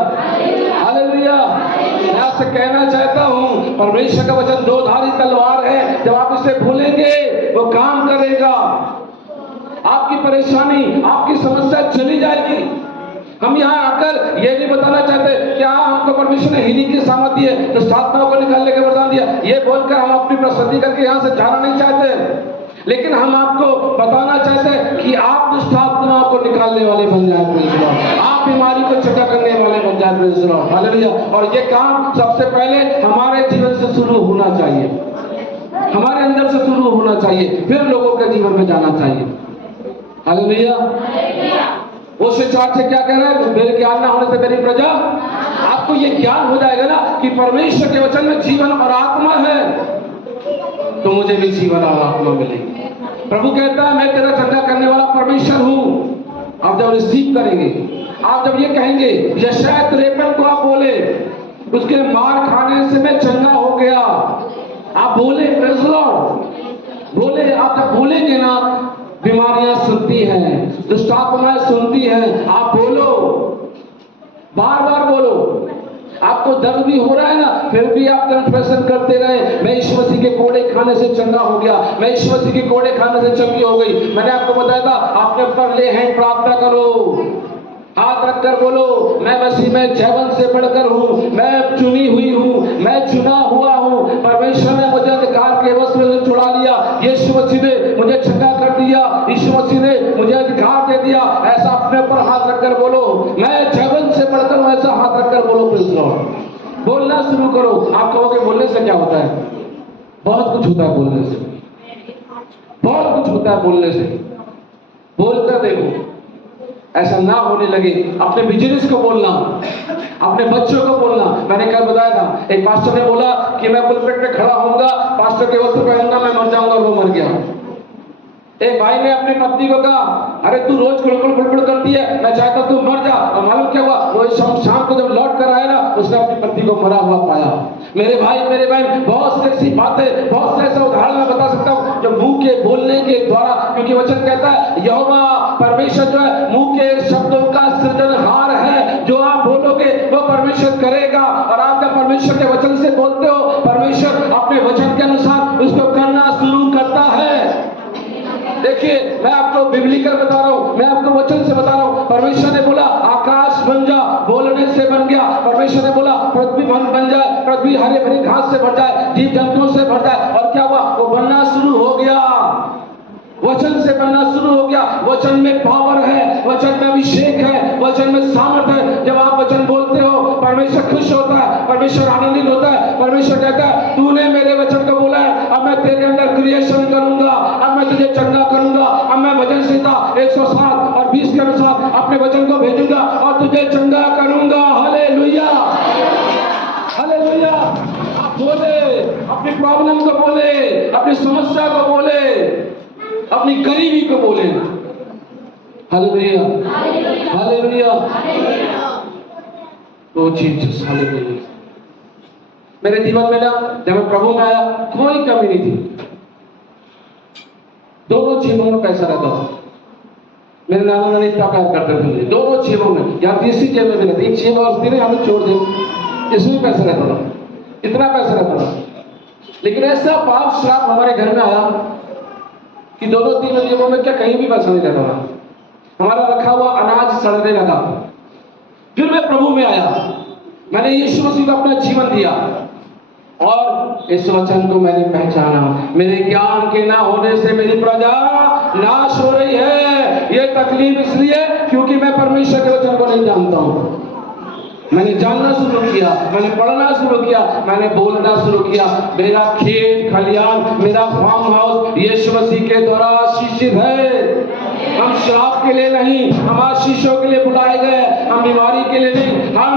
hallelujah. मैं आपसे कहना चाहता हूं, परमेश्वर का वचन दो धारी तलवार है। जब आप इसे भूलेंगे वो काम करेगा, आपकी परेशानी, आपकी समस्या चली जाएगी। हम यहाँ आकर ये नहीं बताना चाहते क्या हमको परमेश्वर ने हीलिंग की सामर्थ दी है, दुष्ट आत्माओं को निकालने का वरदान दिया, ये बोलकर हम अपनी प्रसिद्धि करके यहाँ से जाना नहीं चाहते। लेकिन हम आपको बताना चाहते हैं कि आप दुष्ट आत्माओं को निकालने वाले बन जाए, प्रेज़ लॉर्ड। आप बीमारी को छुटा करने वाले बन जाए, प्रेज़ लॉर्ड। हालेलुया। और ये काम सबसे पहले हमारे जीवन से शुरू होना चाहिए, हमारे अंदर से शुरू होना चाहिए, फिर लोगों के जीवन में जाना चाहिए। हालेलुया। वो शिक्षार्थ से क्या कह रहा है? मेरे ज्ञान ना होने से मेरी प्रजा। आपको ये ज्ञान हो जाएगा ना कि परमेश्वर के वचन में जीवन और आत्मा है, तो मुझे भी जीवन और आत्मा मिलेगी। प्रभु कहता है मैं तेरा चंगा करने वाला परमेश्वर हूं। आप जब रिसीव करेंगे, आप जब ये कहेंगे, यशायाह 53 को आप बोले, उसके मार खाने से मैं चंगा हो गया, आप बोले, प्रेज़ लॉर्ड, बोले। आप जब बोलेंगे ना, बीमारियां सुनती हैं, दुष्ट आत्माएं सुनती हैं। आप बोलो, बार बार बोलो। आपको दर्द भी हो रहा है ना, फिर भी आप कन्फेशन करते रहे, मैं यीशु मसीह के कोड़े खाने से चंगा हो गया, मैं यीशु मसीह के कोड़े खाने से चंगी हो गई। मैंने आपको बताया था, आपने पर ले हैं, प्रार्थना करो, हाथ रखकर बोलो, मैं मसीह में जैवन से बढ़कर हूँ, मैं चुनी हुई हूँ, मैं चुना हुआ हूँ। परमेश्वर ने मुझे अधिकार के वश में छुड़ा लिया, यीशु मसीह ने मुझे चंगा कर दिया, यीशु मसीह ने मुझे अधिकार दे दिया। ऐसा अपने ऊपर हाथ रखकर बोलो, मैं जैवन से बढ़कर हूँ, ऐसा हाथ रखकर बोलो, प्रेज़ लॉर्ड। बोलना शुरू करो। आप कहोगे बोलने से क्या होता है? बहुत कुछ होता है बोलने से, बहुत कुछ होता है बोलने से। बोलकर देखो, ऐसा ना होने लगे। अपने बिजनेस को बोलना, अपने बच्चों को बोलना। मैंने कल बताया था, एक पास्टर ने बोला कि मैं पुलपिट पे खड़ा होऊंगा, पास्टर के वस्त्र पहनूंगा, मैं मर जाऊंगा, और वो मर गया। एक भाई ने अपनी पत्नी को कहा, अरे तू रोज कुड़कुड़ करती है, मैं चाहता तू मर जा। और मालूम क्या हुआ? वो शाम को जब लौट कर आया ना, उसने अपनी पत्नी को मरा हुआ पाया। मेरे भाई, मेरे बहन, बहुत सी ऐसी बातें, बहुत से ऐसा उदाहरण मैं बता सकता हूँ जो मुंह के बोलने के द्वारा, क्योंकि वचन कहता है यहोवा परमेश्वर जो है मुंह के शब्दों का सृजनहार है। जो आप बोलोगे वो परमेश्वर करेगा, और आप जब परमेश्वर के वचन से बोलते हो, परमेश्वर अपने वचन के अनुसार उसको करना शुरू करता है। देखिए, मैं आपको बिब्लिकल बता रहा हूँ, मैं आपको वचन से बता रहा हूँ। परमेश्वर ने बोला आकाश बन जा, बोलने से बन गया। परमेश्वर ने बोला पृथ्वी बन जाए, पृथ्वी हरे भरे घास से भर जाए, जीव जंतुओं से भर जाए, और क्या हुआ? वो बनना शुरू हो गया, वचन से बनना शुरू हो गया। वचन में पावर है, वचन में अभिषेक है, वचन में सामर्थ है। जब आप वचन बोलते हो, परमेश्वर खुश होता है, परमेश्वर आनंदित होता है। परमेश्वर कहता है तूने मेरे वचन को बोला है, अब मैं तेरे अंदर क्रिएशन करूंगा, अब मैं तुझे चंगा करूंगा, अब मैं वचन संहिता 107 और 20 के अनुसार अपने वचन को भेजूंगा और तुझे चंगा करूंगा। Hallelujah, hallelujah. आप बोले, अपनी प्रॉब्लम को बोले, अपनी समस्या को बोले, अपनी गरीबी को बोले। Hallelujah, hallelujah. तो चीज हालेलुया। मेरे जीवन में ना, जब मैं प्रभु में आया, कोई कमी नहीं थी। दोनों जेबों में पैसा रहता था। मेरे नाना नानी इतना प्यार करते थे मुझे, दोनों जेबों में, या तीसरी जेब में भी रहती, एक जेब और तीन हमें छोड़ दे, इसमें पैसा रहता था, इतना पैसा रहता था। लेकिन ऐसा पाप श्राप हमारे घर में आया कि दोनों तीनों जेबों में क्या कहीं भी पैसा नहीं रहता था। हमारा रखा हुआ अनाज सड़ने लगा। फिर मैं प्रभु में आया, मैंने यीशु मसीह को अपना जीवन दिया, और इस वचन को मैंने पहचाना। मेरे ज्ञान के ना होने से मेरी प्रजा नाश हो रही है। ये तकलीफ इसलिए क्योंकि मैं परमेश्वर के वचन को नहीं जानता हूँ। मैंने जानना शुरू किया, मैंने पढ़ना शुरू किया, मैंने बोलना शुरू किया। मेरा खेत खलियान, मेरा फार्म हाउस यीशु मसीह के द्वारा आशीषित है। हम श्राप के लिए नहीं, हम आशीषों के लिए बुलाए गए। हम बीमारी के लिए नहीं, हम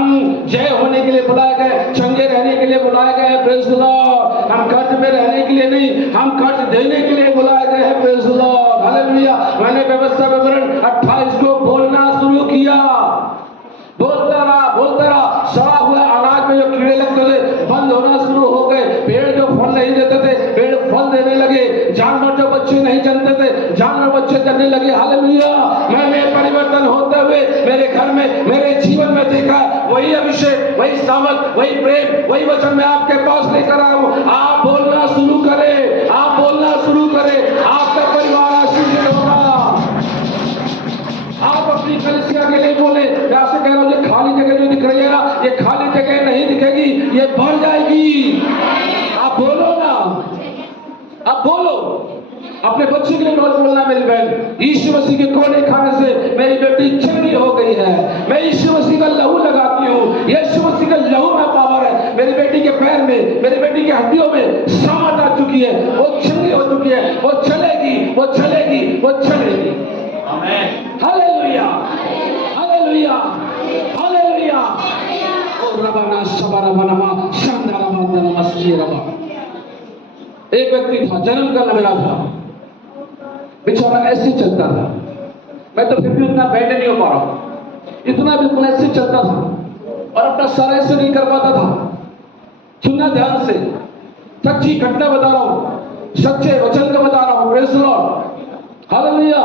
जय होने के लिए बुलाए गए, चंगे रहने के लिए बुलाए गए। Praise the Lord. हम कर्ज में रहने के लिए नहीं, हम कर्ज देने के लिए बुलाए गए हैं। Praise the Lord. हालेलुया। मैंने व्यवस्था विवरण 28 को बोलना शुरू किया। बोलता रहा। सड़ा हुआ अनाज में जो कीड़े लगते थे बंद होना शुरू हो गए। पेड़ जो फल नहीं देते थे पेड़ फल देने लगे। जानवर जो बच्चे नहीं जन्मते थे जानवर बच्चे जन्मने लगे। हालेलुया। मैंने परिवर्तन होते हुए मेरे घर में, मेरे जीवन में देखा। वही अभिषेक, वही सामर्थ, वही प्रेम, वही वचन मैं आपके पास लेकर आया हूं। आप बोलना शुरू करें, आप बोलना शुरू करें, आपका परिवार आशीषित होगा। आप अपनी कलीसिया के लिए बोले। मैं आपसे कह रहा हूं, ये खाली जगह जो दिख रही है ना, ये खाली जगह नहीं दिखेगी, ये भर जाएगी। आप बोलो ना, आप बोलो। अपने बच्चे के लिए रोज बोलना, मेरी बहन यीशु मसीह के कोड़े खाने से मेरी बेटी चंगी हो गई है। मैं यीशु मसीह का लहू लगाती हूँ। यीशु मसीह का लहू में पावर है। मेरी बेटी के पैर में, मेरी बेटी की हड्डियों में सामर्थ आ चुकी है। वो चंगी हो चुकी है। वो चलेगी, वो चलेगी, वो चलेगी। Hallelujah, hallelujah, hallelujah. ओ रबाना शबरबनमा शांदारबना मस्जिरबा। एक व्यक्ति था, जन्म का लंगड़ा था, बेचारा ऐसे चलता था। मैं तो फिर भी उतना बैठ नहीं हो पा रहा हूं। इतना बिल्कुल ऐसे चलता था और अपना सर ऐसे नहीं कर पाता था। सुनना ध्यान से, सच्ची घटना बता रहा हूं, सच्चे वचन का बता रहा हूं। Praise the Lord. हालेलुया।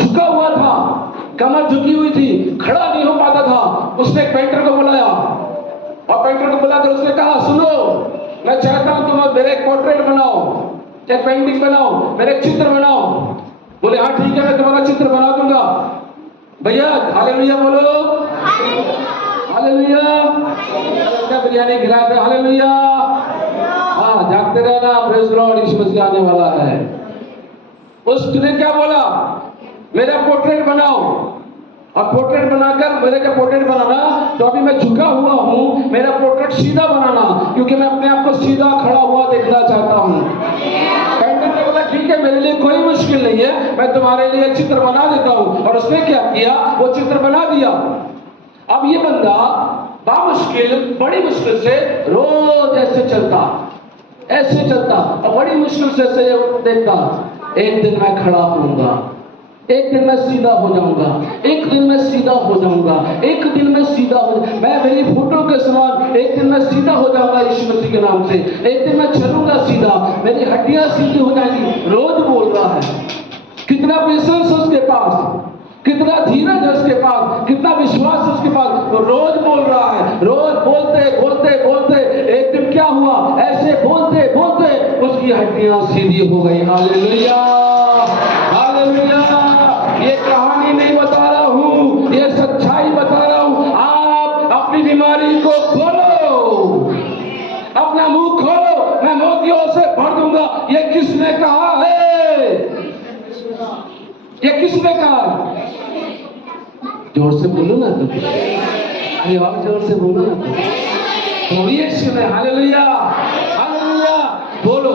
झुका हुआ था, कमर झुकी हुई थी, खड़ा नहीं हो पाता था। उसने पेंटर को बुलाया और पेंटर को बुलाकर उसने कहा, सुनो, मैं चाहता हूं तुम मेरे एक पोर्ट्रेट बनाओ, एक पेंटिंग बनाओ, मेरे एक चित्र बनाओ। बोले हाँ ठीक है, मैं तुम्हारा चित्र बना दूंगा। भैया हालेलुया बोलो, हालेलुया। क्या बिरयानी खिलाते, हालेलुया। हाँ, जागते रहना। Praise the Lord. Yeshu Masih आने वाला है। उसने क्या बोला, मेरा पोर्ट्रेट बनाओ। और पोर्ट्रेट बनाकर, मेरे का पोर्ट्रेट बनाना, तो अभी मैं झुका हुआ हूं, मेरा पोर्ट्रेट सीधा बनाना, क्योंकि मैं अपने आप को सीधा खड़ा हुआ देखना चाहता हूं। पेंटर ने बोला ठीक है, मेरे लिए कोई मुश्किल नहीं है, मैं तुम्हारे लिए चित्र बना देता हूं। और उसने क्या किया, वो चित्र बना दिया। अब ये बंदा बामुश्किल, बड़ी मुश्किल से रोज ऐसे चलता, ऐसे चलता और बड़ी मुश्किल से ऐसे देखता। एक दिन मैं खड़ा होऊंगा, एक दिन मैं सीधा हो जाऊंगा, एक दिन मैं सीधा हो जाऊंगा, एक दिन मैं सीधा हो, मैं मेरी फोटो के समान एक दिन मैं सीधा हो जाऊंगा यीशु मसीह के नाम से। एक दिन मैं चलूंगा सीधा, मेरी हड्डियां सीधी हो जाएंगी। रोज बोल रहा है। कितना पेशेंस है उसके पास, कितना धीरज है उसके पास, कितना विश्वास है उसके पास। वो रोज बोल रहा है। रोज बोलते बोलते बोलते एक दिन क्या हुआ, ऐसे बोलते बोलते उसकी हड्डियां सीधी हो गई। Hallelujah, hallelujah. ये कहानी नहीं बता रहा हूं, ये सच्चाई बता रहा हूं। आप अपनी बीमारी को बोलो, अपना मुंह खोलो, मैं मोतियों से भर दूंगा। ये किसने कहा है, ये किसने कहा? जोर से बोलो ना तुम, अरे और जोर से बोलो ना तुम। तो यीशु में हालेलुया, हालेलुया बोलो।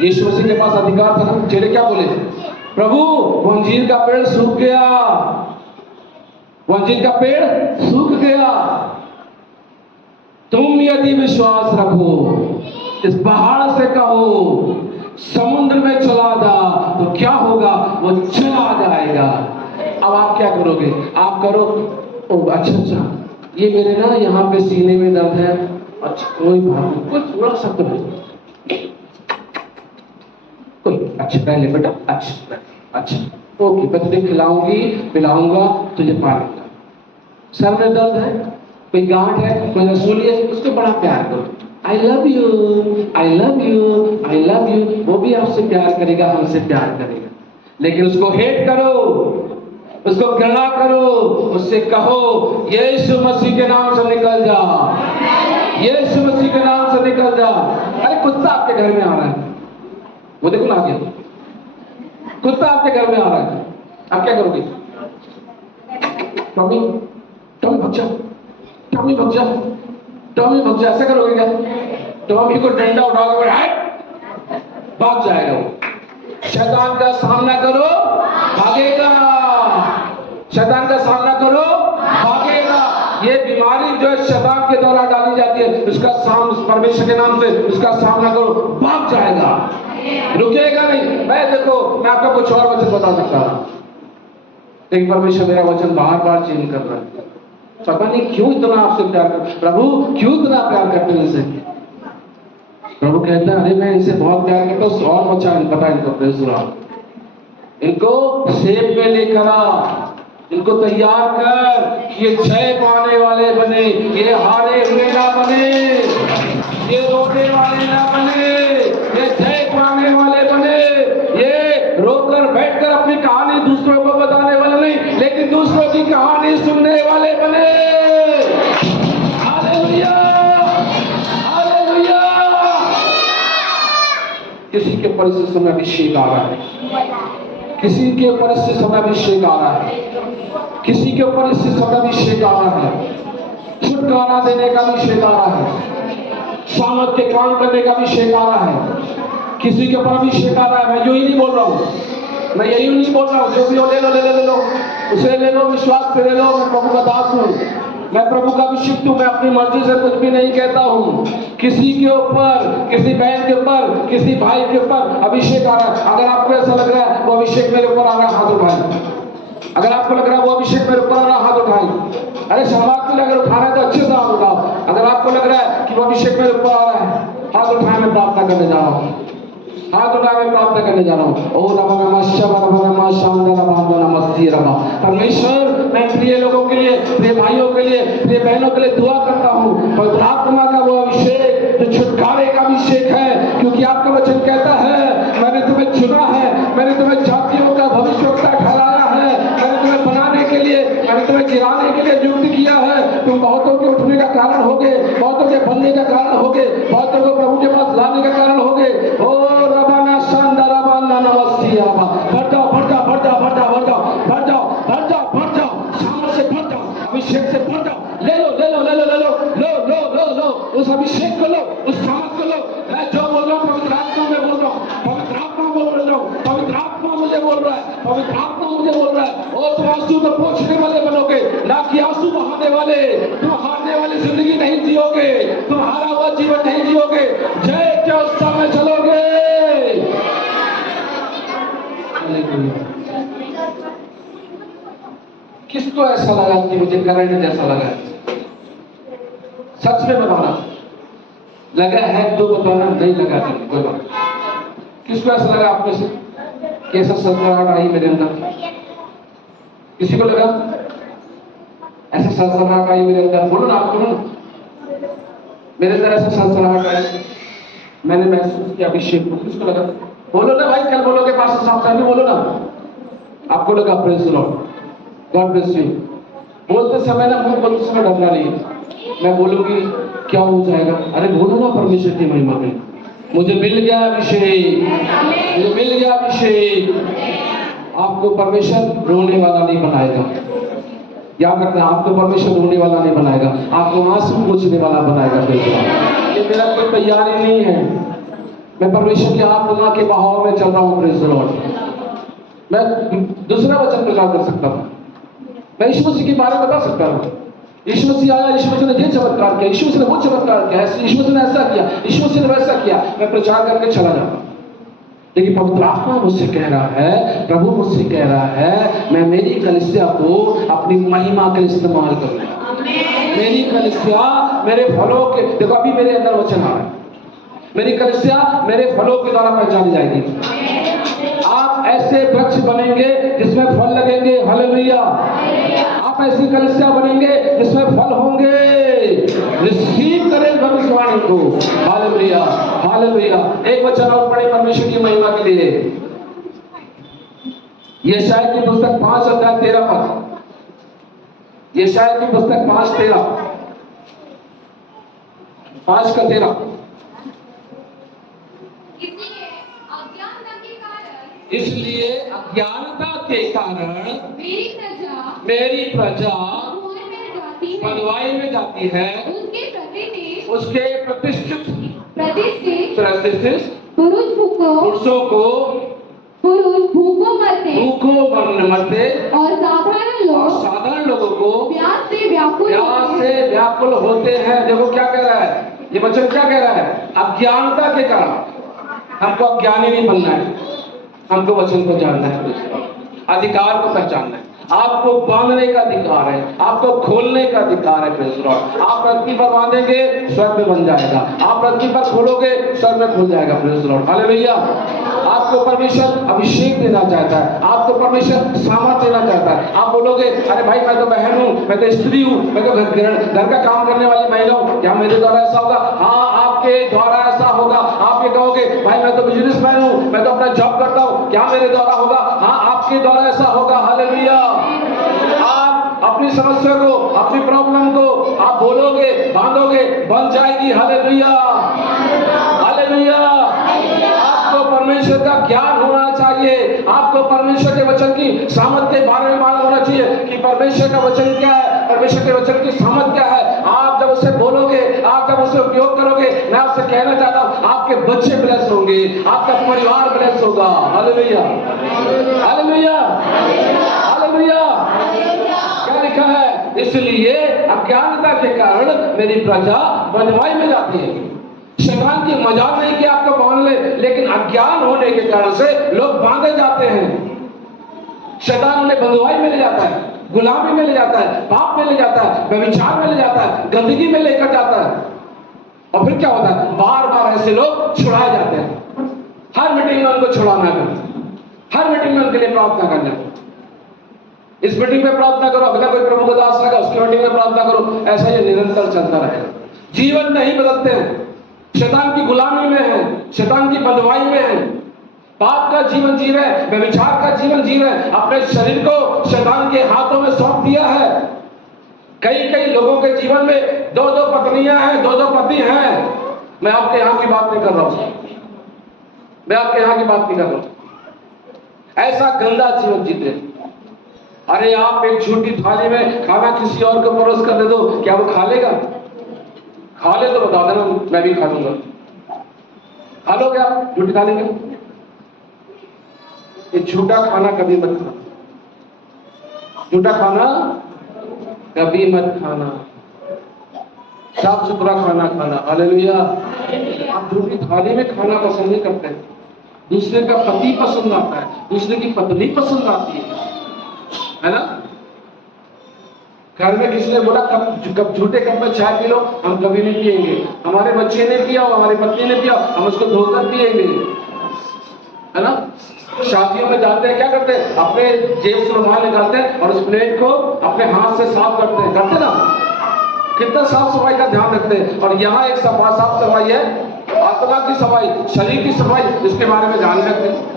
यीशु मसीह के पास अधिकार था ना। चेले क्या बोले, प्रभु वो अंजीर का पेड़ सूख गया, वो अंजीर का पेड़ सूख गया। तुम यदि विश्वास रखो, इस पहाड़ से कहो समुद्र में चला जा, तो क्या होगा, वो चला जाएगा। अब आप क्या करोगे, आप करो, ओ अच्छा अच्छा, ये मेरे ना यहाँ पे सीने में दर्द है, अच्छा कोई बात नहीं, कोई थोड़ा सा तो कोई, अच्छा पहले बेटा, अच्छा अच्छा ओके, मैं तुझे खिलाऊंगी पिलाऊंगा, तुझे पालूंगा। सर में दर्द है, कोई गांठ है, कोई रसोली है, उसको बड़ा प्यार करो। I love you, I love you, I love you. वो भी आपसे प्यार करेगा, हमसे प्यार करेगा। लेकिन उसको हेट करो, उसको घृणा करो, उससे कहो यीशु मसीह के नाम से निकल जा, यीशु मसीह के नाम से निकल जा। अरे कुत्ता आपके घर में आ रहा है, वो देखो ना आ गया, कुत्ता आपके घर में आ रहा है, आप क्या करोगे? टॉमी भग जा, टॉमी भग जा, टॉमी भग जा, ऐसा करोगे क्या? टॉमी को डंडा उठाकर भाग जाएगा वो। शैतान का सामना करो, भागेगा। शैतान का सामना करो, भागेगा। ये बीमारी जो है शैतान के द्वारा डाली जाती है, उसका सामना परमेश्वर के नाम से उसका सामना करो, भाग जाएगा, रुकेगा नहीं। मैं आपको कुछ और वचन बता सकता हूं, लेकिन परमेश्वर मेरा वचन बार बार चेंज कर रहा है। पता नहीं क्यों इतना आपसे प्यार कर, प्रभु क्यों इतना प्यार करते हैं इनसे? प्रभु कहता है, अरे मैं इनसे बहुत प्यार करता हूँ, और बचा पता इनको, प्रेज़ लॉर्ड। इनको सेब में लेकर आ, इनको तैयार कर, ये जय पाने वाले बने, ये हारे हुए ना बने, ये रोने वाले ना बने, ये जय पाने वाले बने, ये रोकर बैठकर अपनी कहानी दूसरों को बताने वाले नहीं, लेकिन दूसरों की कहानी सुनने वाले बने। Hallelujah, hallelujah. किसी के ऊपर इस समय अभिषेक आ रहा है, किसी के ऊपर इस समय अभिषेक आ रहा है, किसी के ऊपर इस समय अभिषेक आ रहा है, छुटकारा देने का अभिषेक आ रहा है, सामर्थ के काम करने का अभिषेक आ रहा है, किसी के ऊपर अभिषेक आ रहा है। मैं जो ही नहीं बोल रहा हूँ, मैं यही नहीं बोल रहा हूँ, जो भी हो ले लो, ले लो, उसे ले लो, विश्वास से ले लो। मैं प्रभु का दास हूँ, मैं प्रभु का अभिषिक्त हूँ, मैं अपनी मर्जी से कुछ भी नहीं कहता हूँ। किसी के ऊपर, किसी बहन के ऊपर, किसी भाई के ऊपर अभिषेक आ रहा है। अगर आपको ऐसा लग रहा है वो अभिषेक मेरे ऊपर आ रहा है, हाथ उठाए। अगर आपको लग रहा है वो अभिषेक मेरे ऊपर आ रहा है, हाथ उठाए। अरे समाज के लिए अगर उठा रहा है तो अच्छे से हाथ उठाओ। अगर आपको लग रहा है कि वो अभिषेक मेरे ऊपर आ रहा है, हाथ उठाए, मैं प्रार्थना करने जा रहा हूँ, हाथ उठाए, मैं प्रार्थना करने जा रहा हूँ। ओ नमः शिवाय, नमः शांता, नमः रमा। परमेश्वर, मैं प्रिय लोगों के लिए, प्रिय भाइयों के लिए, प्रिय बहनों के लिए दुआ करता हूँ। पवित्र आत्मा का वो अभिषेक जो छुटकारे का अभिषेक है, क्योंकि आपका वचन कहता है, मैंने तुम्हें चुना है, मैंने तुम्हें जातियों का भविष्यवक्ता ठहराया है, मैंने तुम्हें बनाने के लिए, मैंने तुम्हें गिराने के लिए नियुक्त किया है। तुम बहुतों के उठने का कारण होगे, बहुतों के बनने का कारण होगे, बहुतों को प्रभु के पास लाने का कारण होगे। ओ रबाना शानदारा बाना नवसिया, बढ़ जाओ, बढ़ जाओ, बढ़ जाओ, बढ़ जाओ, बढ़ जाओ, बढ़ जाओ, बढ़ जाओ, बढ़ जाओ, सामर्थ से बढ़ जाओ, अभिषेक से बढ़ जाओ। ले लो, ले लो, ले लो, ले लो, लो, लो, लो, लो, उस अभिषेक को लो, उस सामर्थ को लो। मैं जो बोल रहा हूँ पवित्र आत्मा में बोल रहा हूँ, पवित्र आत्मा बोल रहा हूँ, पवित्र आत्मा मुझे बोल रहा है, पवित्र आत्मा मुझे बोल रहा है। और तुम आंसू तो पोंछने वाले बनोगे, ना कि आंसू बहाने वाले। तुम हारने वाली जिंदगी नहीं जियोगे, तुम हारा हुआ जीवन नहीं जियोगे, जय के उत्साह में चलोगे। किसको ऐसा लगा कि मुझे करंट जैसा लगा? सच में बताना, लगा है तो बताना, नहीं लगा तो कोई बात। किसको ऐसा लगा आप में से कैसा सरसराहट आई मेरे अंदर? किसी को लगा ऐसा सरसराहट आई मेरे अंदर? बोलो ना, आप बोलो ना, मेरे अंदर ऐसा सरसराहट आई, मैंने महसूस किया अभिषेक को। किसको लगा? बोलो ना भाई, कल बोलोगे पास्टर साहब साहब, बोलो ना, आपको लगा? Praise the Lord, God bless you. बोलते समय ना, मुझे बोलते समय डरना नहीं है। मैं बोलूंगी क्या हो जाएगा? अरे बोलो ना, परमेश्वर की महिमा में मुझे मिल गया अभिषेक, मुझे मिल गया अभिषेक। आपको परमेश्वर रोने वाला नहीं बनाएगा, याद रखना, आपको परमेश्वर रोने वाला नहीं बनाएगा, आपको आंसू पोंछने वाला बनाएगा। ये मेरा कोई तैयारी नहीं है, मैं परमेश्वर के आत्मा के बहाव में चल रहा हूँ। Praise the Lord. मैं दूसरा वचन प्रचार कर सकता हूँ, मैं यीशु मसीह के बारे में बता सकता हूँ। यीशु मसीह आया, यीशु मसीह ने ये चमत्कार किया, यीशु मसीह ने वो चमत्कार किया, यीशु मसीह ने ऐसा किया, यीशु मसीह ने वैसा किया। मैं प्रचार करके चला जाता, लेकिन पवित्र आत्मा मुझसे कह रहा है, प्रभु मुझसे कह रहा है, मैं मेरी कलीसिया को अपनी महिमा के लिए इस्तेमाल करूंगा। मेरी कलीसिया मेरे फलों के, देखो अभी मेरे अंदर वचन आ रहा है, मेरी कलीसिया मेरे फलों के द्वारा पहचानी जाएगी। आप ऐसे वृक्ष बनेंगे जिसमें फल लगेंगे। हालेलुया। आप ऐसी कलीसिया बनेंगे जिसमें फल होंगे। रिसीव करें भविष्यवाणी को। Hallelujah, hallelujah. एक वचन और पढ़े परमेश्वर की महिमा के लिए, यशायाह की पुस्तक 5 अध्याय 13 पद। यशायाह की पुस्तक 5:13, 5:13। इसलिए अज्ञानता के कारण मेरी प्रजा जाती है, बंधुआई में जाती है, उसके प्रतिष्ठित पुरुषों को भूखों मरते मरते और साधारण लोगों को प्यास से व्याकुल होते हैं। देखो क्या कह रहा है ये वचन, क्या कह रहा है? अज्ञानता के कारण हमको अज्ञानी नहीं बनना है, हमको वचन को जानना है, अधिकार को पहचानना है। आपको बांधने का अधिकार है, आपको खोलने का अधिकार है। Praise Lord. आप पृथ्वी पर बांधेंगे, स्वर्ग में बन जाएगा। आप पृथ्वी पर खोलोगे, स्वर्ग में खुल जाएगा। Praise Lord. हालेलुया। आपको परमेश्वर अभिषेक देना चाहता है, आपको परमेश्वर सामर्थ देना चाहता है। आप बोलोगे अरे भाई मैं तो बहन हूँ, मैं तो स्त्री हूँ, मैं तो घर का काम करने वाली महिला हूँ, क्या मेरे द्वारा ऐसा होगा? हाँ, आपके द्वारा ऐसा होगा। आप ये कहोगे भाई मैं तो बिजनेसमैन हूँ, मैं तो अपना जॉब करता हूँ, क्या मेरे द्वारा होगा? हाँ, आपके द्वारा ऐसा होगा। हालेलुया। आप अपनी समस्या को, अपनी प्रॉब्लम को आप बोलोगे, बांधोगे, बन जाएगी। हालेलुया। हालेलुया। आपको परमेश्वर का ज्ञान होना चाहिए, आपको परमेश्वर के वचन की सामर्थ के बारे में मालूम होना चाहिए कि परमेश्वर का वचन क्या है, परमेश्वर के वचन की सामर्थ क्या है। आप जब उसे बोलोगे, आप जब उसे उपयोग करोगे, मैं आपसे कहना चाहता हूँ आपके बच्चे ब्लेस होंगे, आपका परिवार ब्लेस होगा। हालेलुया। हालेलुया। हालेलुया। क्या लिखा है? इसलिए अज्ञानता के कारण मेरी प्रजा बंधुआई में जाती है। शैतान की मजाक नहीं कि आपको बांध ले, लेकिन अज्ञान होने के कारण से लोग बांधे जाते हैं। शैतान उन्हें बंधुआई में ले जाता है, गुलामी में ले जाता है, पाप में ले जाता है, व्यभिचार में ले जाता है, गंदगी में लेकर जाता है। और फिर क्या होता है? बार बार ऐसे लोग छुड़ाए जाते हैं। हर मीटिंग में उनको छुड़ाना है, हर मीटिंग में उनके लिए प्रार्थना करना है। इस मीटिंग में प्रार्थना करो, अगला कोई प्रभु का दास लगा उसकी मीटिंग में प्रार्थना करो। ऐसा ये निरंतर चलता रहेगा। जीवन नहीं बदलते हैं, शैतान की गुलामी में है, शैतान की बंधुआई में है, पाप का जीवन जी रहे हैं, व्यभिचार का जीवन जी रहे हैं, अपने शरीर को शैतान के हाथों में सौंप दिया है। कई लोगों के जीवन में 2-2 पत्नियां हैं, 2-2 पति हैं। मैं आपके यहाँ की बात नहीं कर रहा हूं, मैं आपके यहाँ की बात नहीं कर रहा हूं। ऐसा गंदा जीवन जीते। अरे आप एक झूठी थाली में खाना किसी और को परोस कर दे दो, क्या वो खा लेगा? खा ले तो बता देना, मैं भी खा लूंगा। खा लोगे आप झूठी थाली में? ये झूठा खाना कभी मत खाना, झूठा खाना कभी मत खाना, साफ सुथरा खाना खाना। हालेलुया। आप झूठी थाली में खाना पसंद नहीं करते, दूसरे का पति पसंद आता है, दूसरे की पत्नी पसंद आती है ना? घर में किसी ने बोला कब झूठे कप में चाय पी लो, हम कभी नहीं पिएंगे। हमारे बच्चे ने पिया, हमारी पत्नी ने पिया, हम उसको धोकर पिएंगे, है ना? शादियों में जाते हैं, क्या करते हैं? अपने जेब से रुमाल निकालते हैं और उस प्लेट को अपने हाथ से साफ करते ना? कितना साफ सफाई का ध्यान रखते हैं। और यहाँ एक साफ सफाई है, आत्मा की सफाई, शरीर की सफाई, इसके बारे में ध्यान रखते हैं।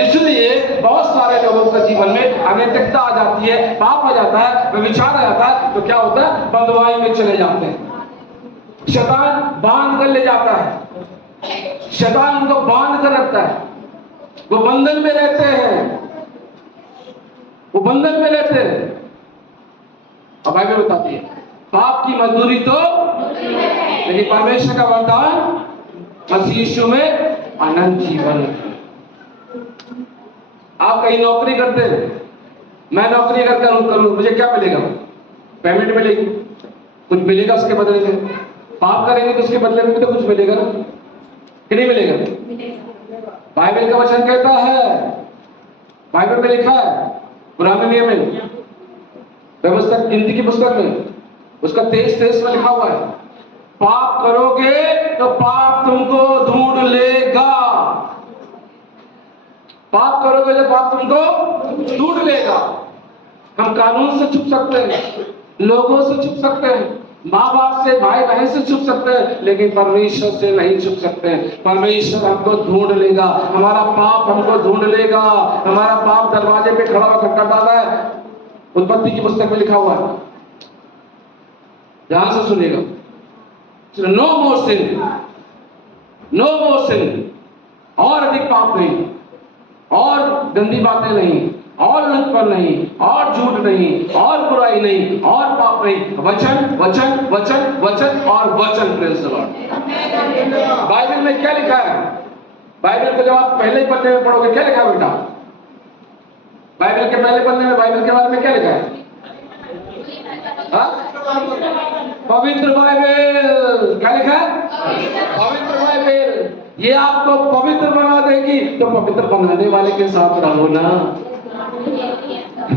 इसलिए बहुत सारे लोगों के जीवन में अनैतिकता आ जाती है, पाप आ जाता है, व्यभिचार आ जाता है, तो क्या होता है? बंधुआई में चले जाते हैं। शैतान बांध कर ले जाता है, शैतान उनको बांध कर रखता है, वो बंधन में रहते हैं, वो बंधन में रहते हैं। अब बाइबल बताती है पाप की मजदूरी तो, लेकिन परमेश्वर का वरदान मसीह यीशु में अनंत जीवन है। आप कहीं नौकरी करते हैं, मैं नौकरी अगर करूं मुझे क्या मिलेगा? पेमेंट मिलेगी, कुछ मिलेगा उसके बदले में। पाप करेंगे तो उसके बदले में भी तो कुछ मिलेगा ना, कि नहीं मिलेगा? बाइबल का वचन कहता है, बाइबल में लिखा है, पुराने नियम में, व्यवस्था गिनती की पुस्तक में, उसका 23 में लिखा हुआ है, पाप करोगे तो पाप तुमको ढूंढ लेगा। पाप करोगे तो पाप तुमको ढूंढ लेगा। हम कानून से छुप सकते हैं, लोगों से छुप सकते हैं, माँ बाप से, भाई बहन से छुप सकते हैं, लेकिन परमेश्वर से नहीं छुप सकते। परमेश्वर हमको ढूंढ लेगा, हमारा पाप हमको ढूंढ लेगा। हमारा पाप दरवाजे पे खड़ा होकर खटखटाता है। उत्पत्ति की पुस्तक में लिखा हुआ है, ध्यान से सुनिएगा, नो मोर सिन, नो मोर सिन, और अधिक पाप नहीं, और गंदी बातें नहीं, और लुचपन नहीं, और झूठ नहीं, और बुराई नहीं, और पाप नहीं, वचन वचन वचन वचन और वचन। Praise the Lord. बाइबल में क्या लिखा है? बाइबल को जब आप पहले पन्ने में पढ़ोगे क्या लिखा है बेटा? बाइबल के पहले पन्ने में बाइबल के बारे में क्या लिखा है? पवित्र बाइबल। क्या लिखा है? पवित्र बाइबल। ये आपको पवित्र बना देगी, तो पवित्र बनाने वाले के साथ रहो ना।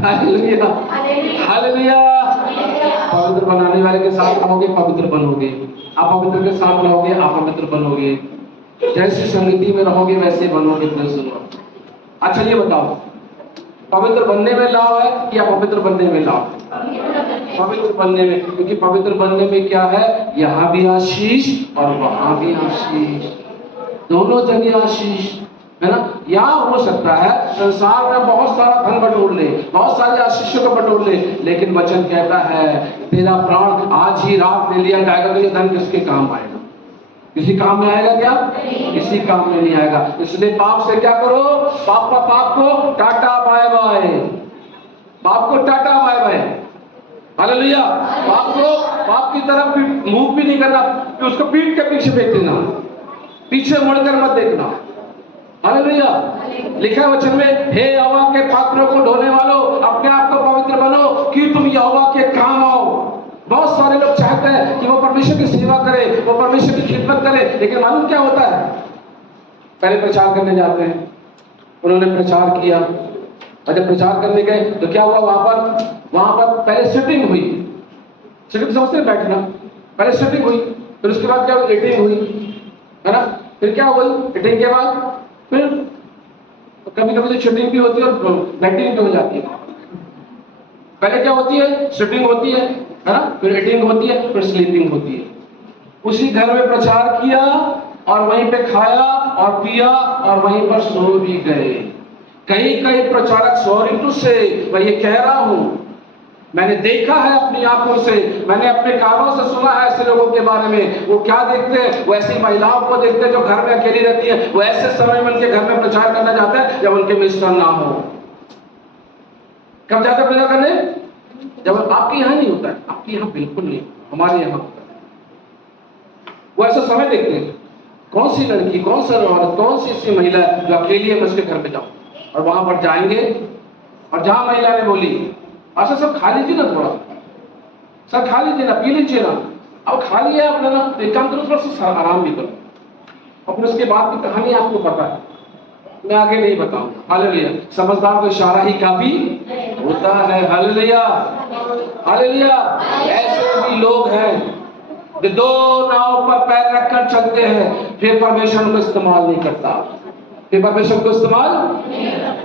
Hallelujah, hallelujah. पवित्र बनाने वाले के साथ रहोगे, पवित्र बनोगे। आप पवित्र के साथ रहोगे, आप पवित्र बनोगे। जैसी संगति में रहोगे वैसे बनोगे। अच्छा ये बताओ, पवित्र बनने में लाभ है या पवित्र बनने में लाभ? पवित्र बनने में, क्योंकि पवित्र बनने में क्या है? यहाँ भी आशीष और वहां भी आशीष, दोनों जगह आशीष है ना। यहाँ हो सकता है संसार में बहुत सारा धन बटोर ले, बहुत सारे आशीषों को बटोर ले, लेकिन वचन कहता है तेरा प्राण आज ही रात ले लिया जाएगा, तो ये धन किसके काम आएगा? किसी काम में आएगा क्या? किसी काम में नहीं आएगा। इसलिए पाप से क्या करो? पाप को टाटा बाय बाय, पाप को टाटा बाय बाय। हालेलुया। पाप की तरफ मुंह भी नहीं करना, कि उसको पीठ के पीछे फेंक देना, पीछे मुड़कर मत देखना। हालेलुया। लिखा है वचन में, हे यहोवा के पात्रों को ढोने वालों, अपने आप को पवित्र बनो कि तुम यहोवा के काम आओ। बहुत सारे लोग चाहते हैं कि वो परमेश्वर की सेवा करे, वो परमेश्वर की खिदमत करे, लेकिन मालूम क्या होता है? पहले प्रचार करने जाते हैं, उन्होंने प्रचार किया, और जब प्रचार करने गए तो क्या हुआ? वहां पर पहले सिटिंग हुई। सिटिंग समझते हैं? बैठना। पहले सिटिंग हुई, फिर उसके बाद क्या हुई? ईटिंग हुई, है ना। फिर क्या हुई? ईटिंग के बाद फिर कभी कभी तो सिटिंग भी होती है और बैटिंग भी हो जाती है। पहले क्या होती है? सिटिंग होती है ना, फिर ईटिंग होती है, फिर स्लीपिंग होती है। उसी घर में प्रचार किया और वहीं पे खाया और पिया और वहीं पर सो भी गए। कई प्रचारक, सॉरी टू से मैं ये कह रहा हूं, मैंने देखा है अपनी आंखों से, मैंने अपने कानों से सुना है ऐसे लोगों के बारे में। वो क्या देखते हैं? वो ऐसी महिलाओं को देखते हैं जो घर में अकेली रहती है। वो ऐसे समय में उनके घर में प्रचार करना चाहते हैं जब उनके मिश्रण ना हो। कब जाते हैं प्रचार करने? जब आपके यहाँ नहीं होता है। आपके यहाँ बिल्कुल नहीं, हमारे यहाँ होता है। वो ऐसा समय देखते हैं, कौन सी लड़की, कौन सा औरत, कौन सी ऐसी महिला जो अकेली है, मैं उसके घर पे जाऊं। और वहां पर जाएंगे और जहां महिला ने बोली, अच्छा सब खा लीजिए ना, थोड़ा सब खा लीजिए ना, पी लीजिए ना। अब खा लिया आपने ना, तो एक काम करो, थोड़ा सा आराम भी करो। और फिर उसके बाद की कहानी आपको पता है, मैं आगे नहीं बताऊंगा। हालेलुया। समझदार को इशारा ही काफी होता है। Hallelujah, hallelujah. ऐसे भी लोग हैं जो दो नाव पर पैर रखकर चलते हैं, फिर परमेश्वर को इस्तेमाल नहीं करता, फिर परमेश्वर को इस्तेमाल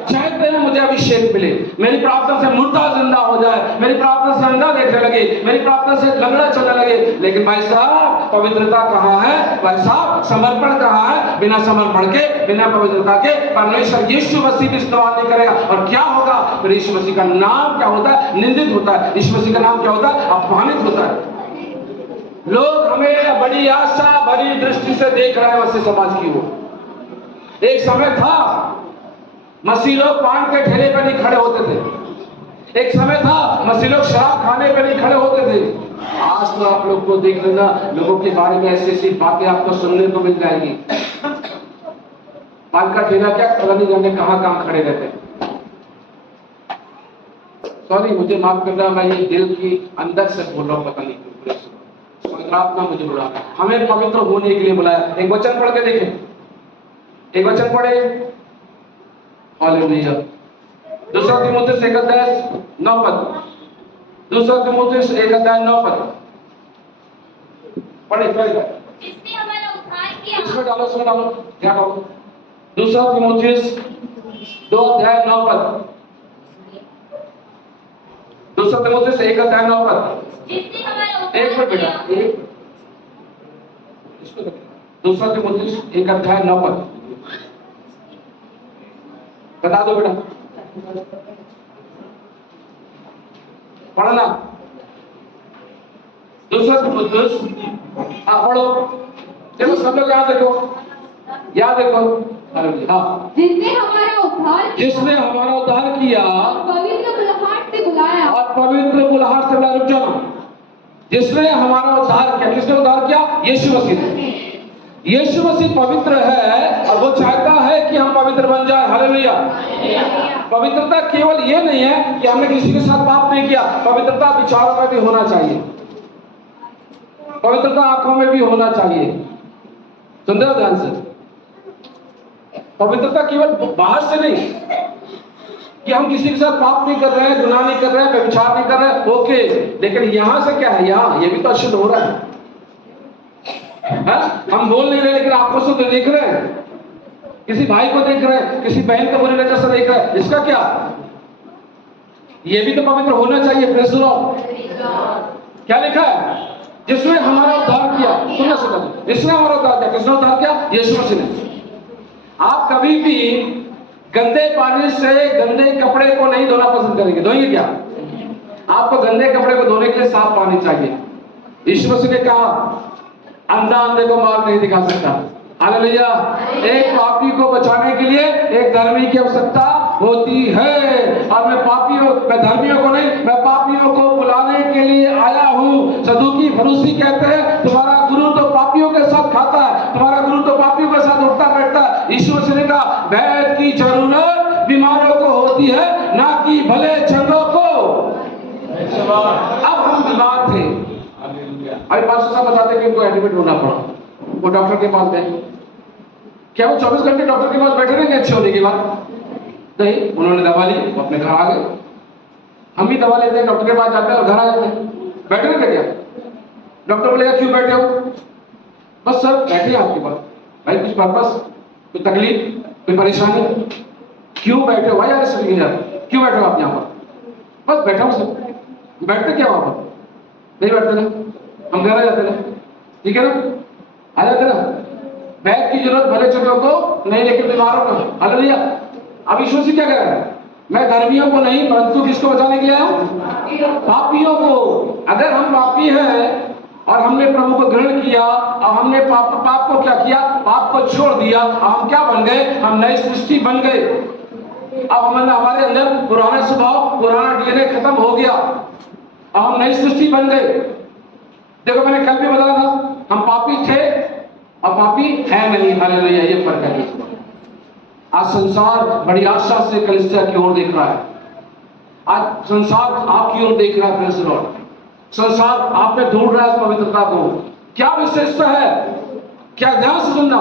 चाहते हैं मुझे अभिषेक मिले, मेरी प्रार्थना से मुर्दा जिंदा हो जाए, मेरी प्रार्थना से अंधा देखने लगे, मेरी प्रार्थना से लंगड़ा चलने लगे। लेकिन भाई साहब, पवित्रता कहाँ है? भाई साहब, समर्पण कहाँ है? बिना समर्पण के, बिना पवित्रता के परमेश्वर यीशु मसीह भी इस्तेमाल नहीं करेगा। और क्या होगा? फिर यीशु मसीह का नाम क्या होता है? निंदित होता है। यीशु मसीह का नाम क्या होता है? अपमानित होता है। लोग हमें बड़ी आशा भरी दृष्टि से देख रहे हैं मसीह समाज की ओर। एक समय था मसीह लोग पान के ठेले पर नहीं खड़े होते थे। एक समय था मसीह लोग शराब खाने पर नहीं खड़े होते थे। आज तो आप लोग को देख लेना, लोगों के बारे में ऐसी ऐसी बातें आपको सुनने को मिल जाएगी। पान का ठेला क्या, पता नहीं जाने कहाँ खड़े रहते हैं। सॉरी, मुझे माफ करना, मैं ये दिल की अंदर से बोल रहा हूँ, पता नहीं क्यों प्रार्थना मुझे बुला, हमें पवित्र होने के लिए बुलाया। एक वचन पढ़ के देखें, एक वचन पढ़े। हालेलुया। 2 तीमुथियुस 1:9 2 तीमुथियुस 1:9 पढ़े। जिसने हमारा उद्धार किया। इसमें डालो क्या डालो? 2 तीमुथियुस 2:9 2 तीमुथियुस 1:9 जिसने हमारा उद्धार एक मिनट बेटा, एक 2 तीमुथियुस 1:9 बता दो बेटा, पढ़ना। 2 तीमुथियुस, आप पढ़ो। देखो सब लोग याद देखो, याद देखो। हाँ, जिसने हमारा उद्धार उद्धार किया पवित्र बुलाहट से बुलाया। और पवित्र बुलाहट से बुलाया। रुक जाओ, जिसने हमारा उद्धार किया, किसने उद्धार किया? यीशु मसीह ने। यीशु मसीह पवित्र है और वो चाहता है कि हम पवित्र बन जाए। हालेलुया। पवित्रता केवल ये नहीं है कि हमने किसी के साथ पाप नहीं किया, पवित्रता विचारों में भी होना चाहिए, पवित्रता आंखों में भी होना चाहिए। सुन रहे हो ध्यान से? पवित्रता केवल बाहर से नहीं कि हम किसी के साथ पाप नहीं कर रहे हैं, गुनाह नहीं कर रहे हैं, व्यभिचार नहीं कर रहे हैं, ओके, लेकिन यहां से क्या है? यहाँ ये भी तो अशुद्ध हो रहा है। हम बोल नहीं रहे लेकिन आंखों से तो देख रहे हैं, किसी भाई को देख रहे हैं, किसी बहन को बुरी नजर से देख रहे हैं, इसका क्या? ये भी तो पवित्र होना चाहिए। Praise the Lord. क्या लिखा है? जिसने हमारा उद्धार किया। सुनना सुनना, जिसने हमारा उद्धार किया। किसने उद्धार किया? यीशु मसीह ने। आप कभी भी गंदे पानी से गंदे कपड़े को नहीं धोना पसंद करेंगे, धोएंगे क्या? आपको गंदे कपड़े को धोने के लिए साफ पानी चाहिए। यीशु मसीह ने कहा, अंधा अंधे को मार्ग नहीं दिखा सकता। हालेलुया। एक पापी को बचाने के लिए एक धर्मी की आवश्यकता होती है, और मैं धर्मियों को नहीं, मैं पापियों को बुलाने के लिए आया हूँ। सदूकी फरीसी कहते हैं, तुम्हारा गुरु तो पापियों के साथ खाता है, तुम्हारा गुरु तो पापियों के साथ उठता बैठता है। यीशु मसीह ने कहा, वैद्य की जरूरत बीमारों को होती है, ना कि भले चंगों को। अब हम बीमार थे, अभी पास्टर साहब बताते हैं कि उनको एडमिट होना पड़ा, वो डॉक्टर के पास गए। क्या वो 24 घंटे डॉक्टर के पास बैठे रहेंगे अच्छे होने के बाद? नहीं, उन्होंने दवा ली, अपने घर आ गए। हम भी दवा लेते हैं, डॉक्टर के पास जाते हैं और घर आ जाते हैं। बैठे रहते क्या? डॉक्टर बोलेगा क्यों बैठे हो? बस सर बैठे आपके पास। भाई कुछ पर्पस, कोई तकलीफ, कोई परेशानी? क्यों बैठे हो भाई? यार समझ नहीं आता, क्यों बैठे हो आप यहाँ पर? बस बैठा हूँ सर। बैठते क्या वहां पर? नहीं बैठते ना, हम घर आ जाते ना, ठीक है ना, आ जाते ना। वैद्य की जरूरत भले चंगों को नहीं, लेकिन बीमारों को। हालेलुया। अब यीशु मसीह क्या कह रहा है? मैं धर्मियों को नहीं, परंतु किसको बचाने के लिए आया हूं? पापियों को। अगर हम पापी हैं और हमने प्रभु को ग्रहण किया और हमने पाप को क्या किया? पाप को छोड़ दिया, हम क्या बन गए? हम नई सृष्टि बन गए। अब हमारे अंदर पुराना स्वभाव, पुराना डीएनए खत्म हो गया, अब हम नई सृष्टि बन गए। देखो मैंने कल भी बताया था, हम पापी थे और पापी है नहीं। हालेलुया। ये फर्क है। आज संसार बड़ी आशा से कलीसिया की ओर देख रहा है। आज संसार आपकी ओर देख रहा है। Praise the Lord. संसार आप में ढूंढ रहा है पवित्रता को। क्या विशेषता है? क्या ध्यान से सुनना,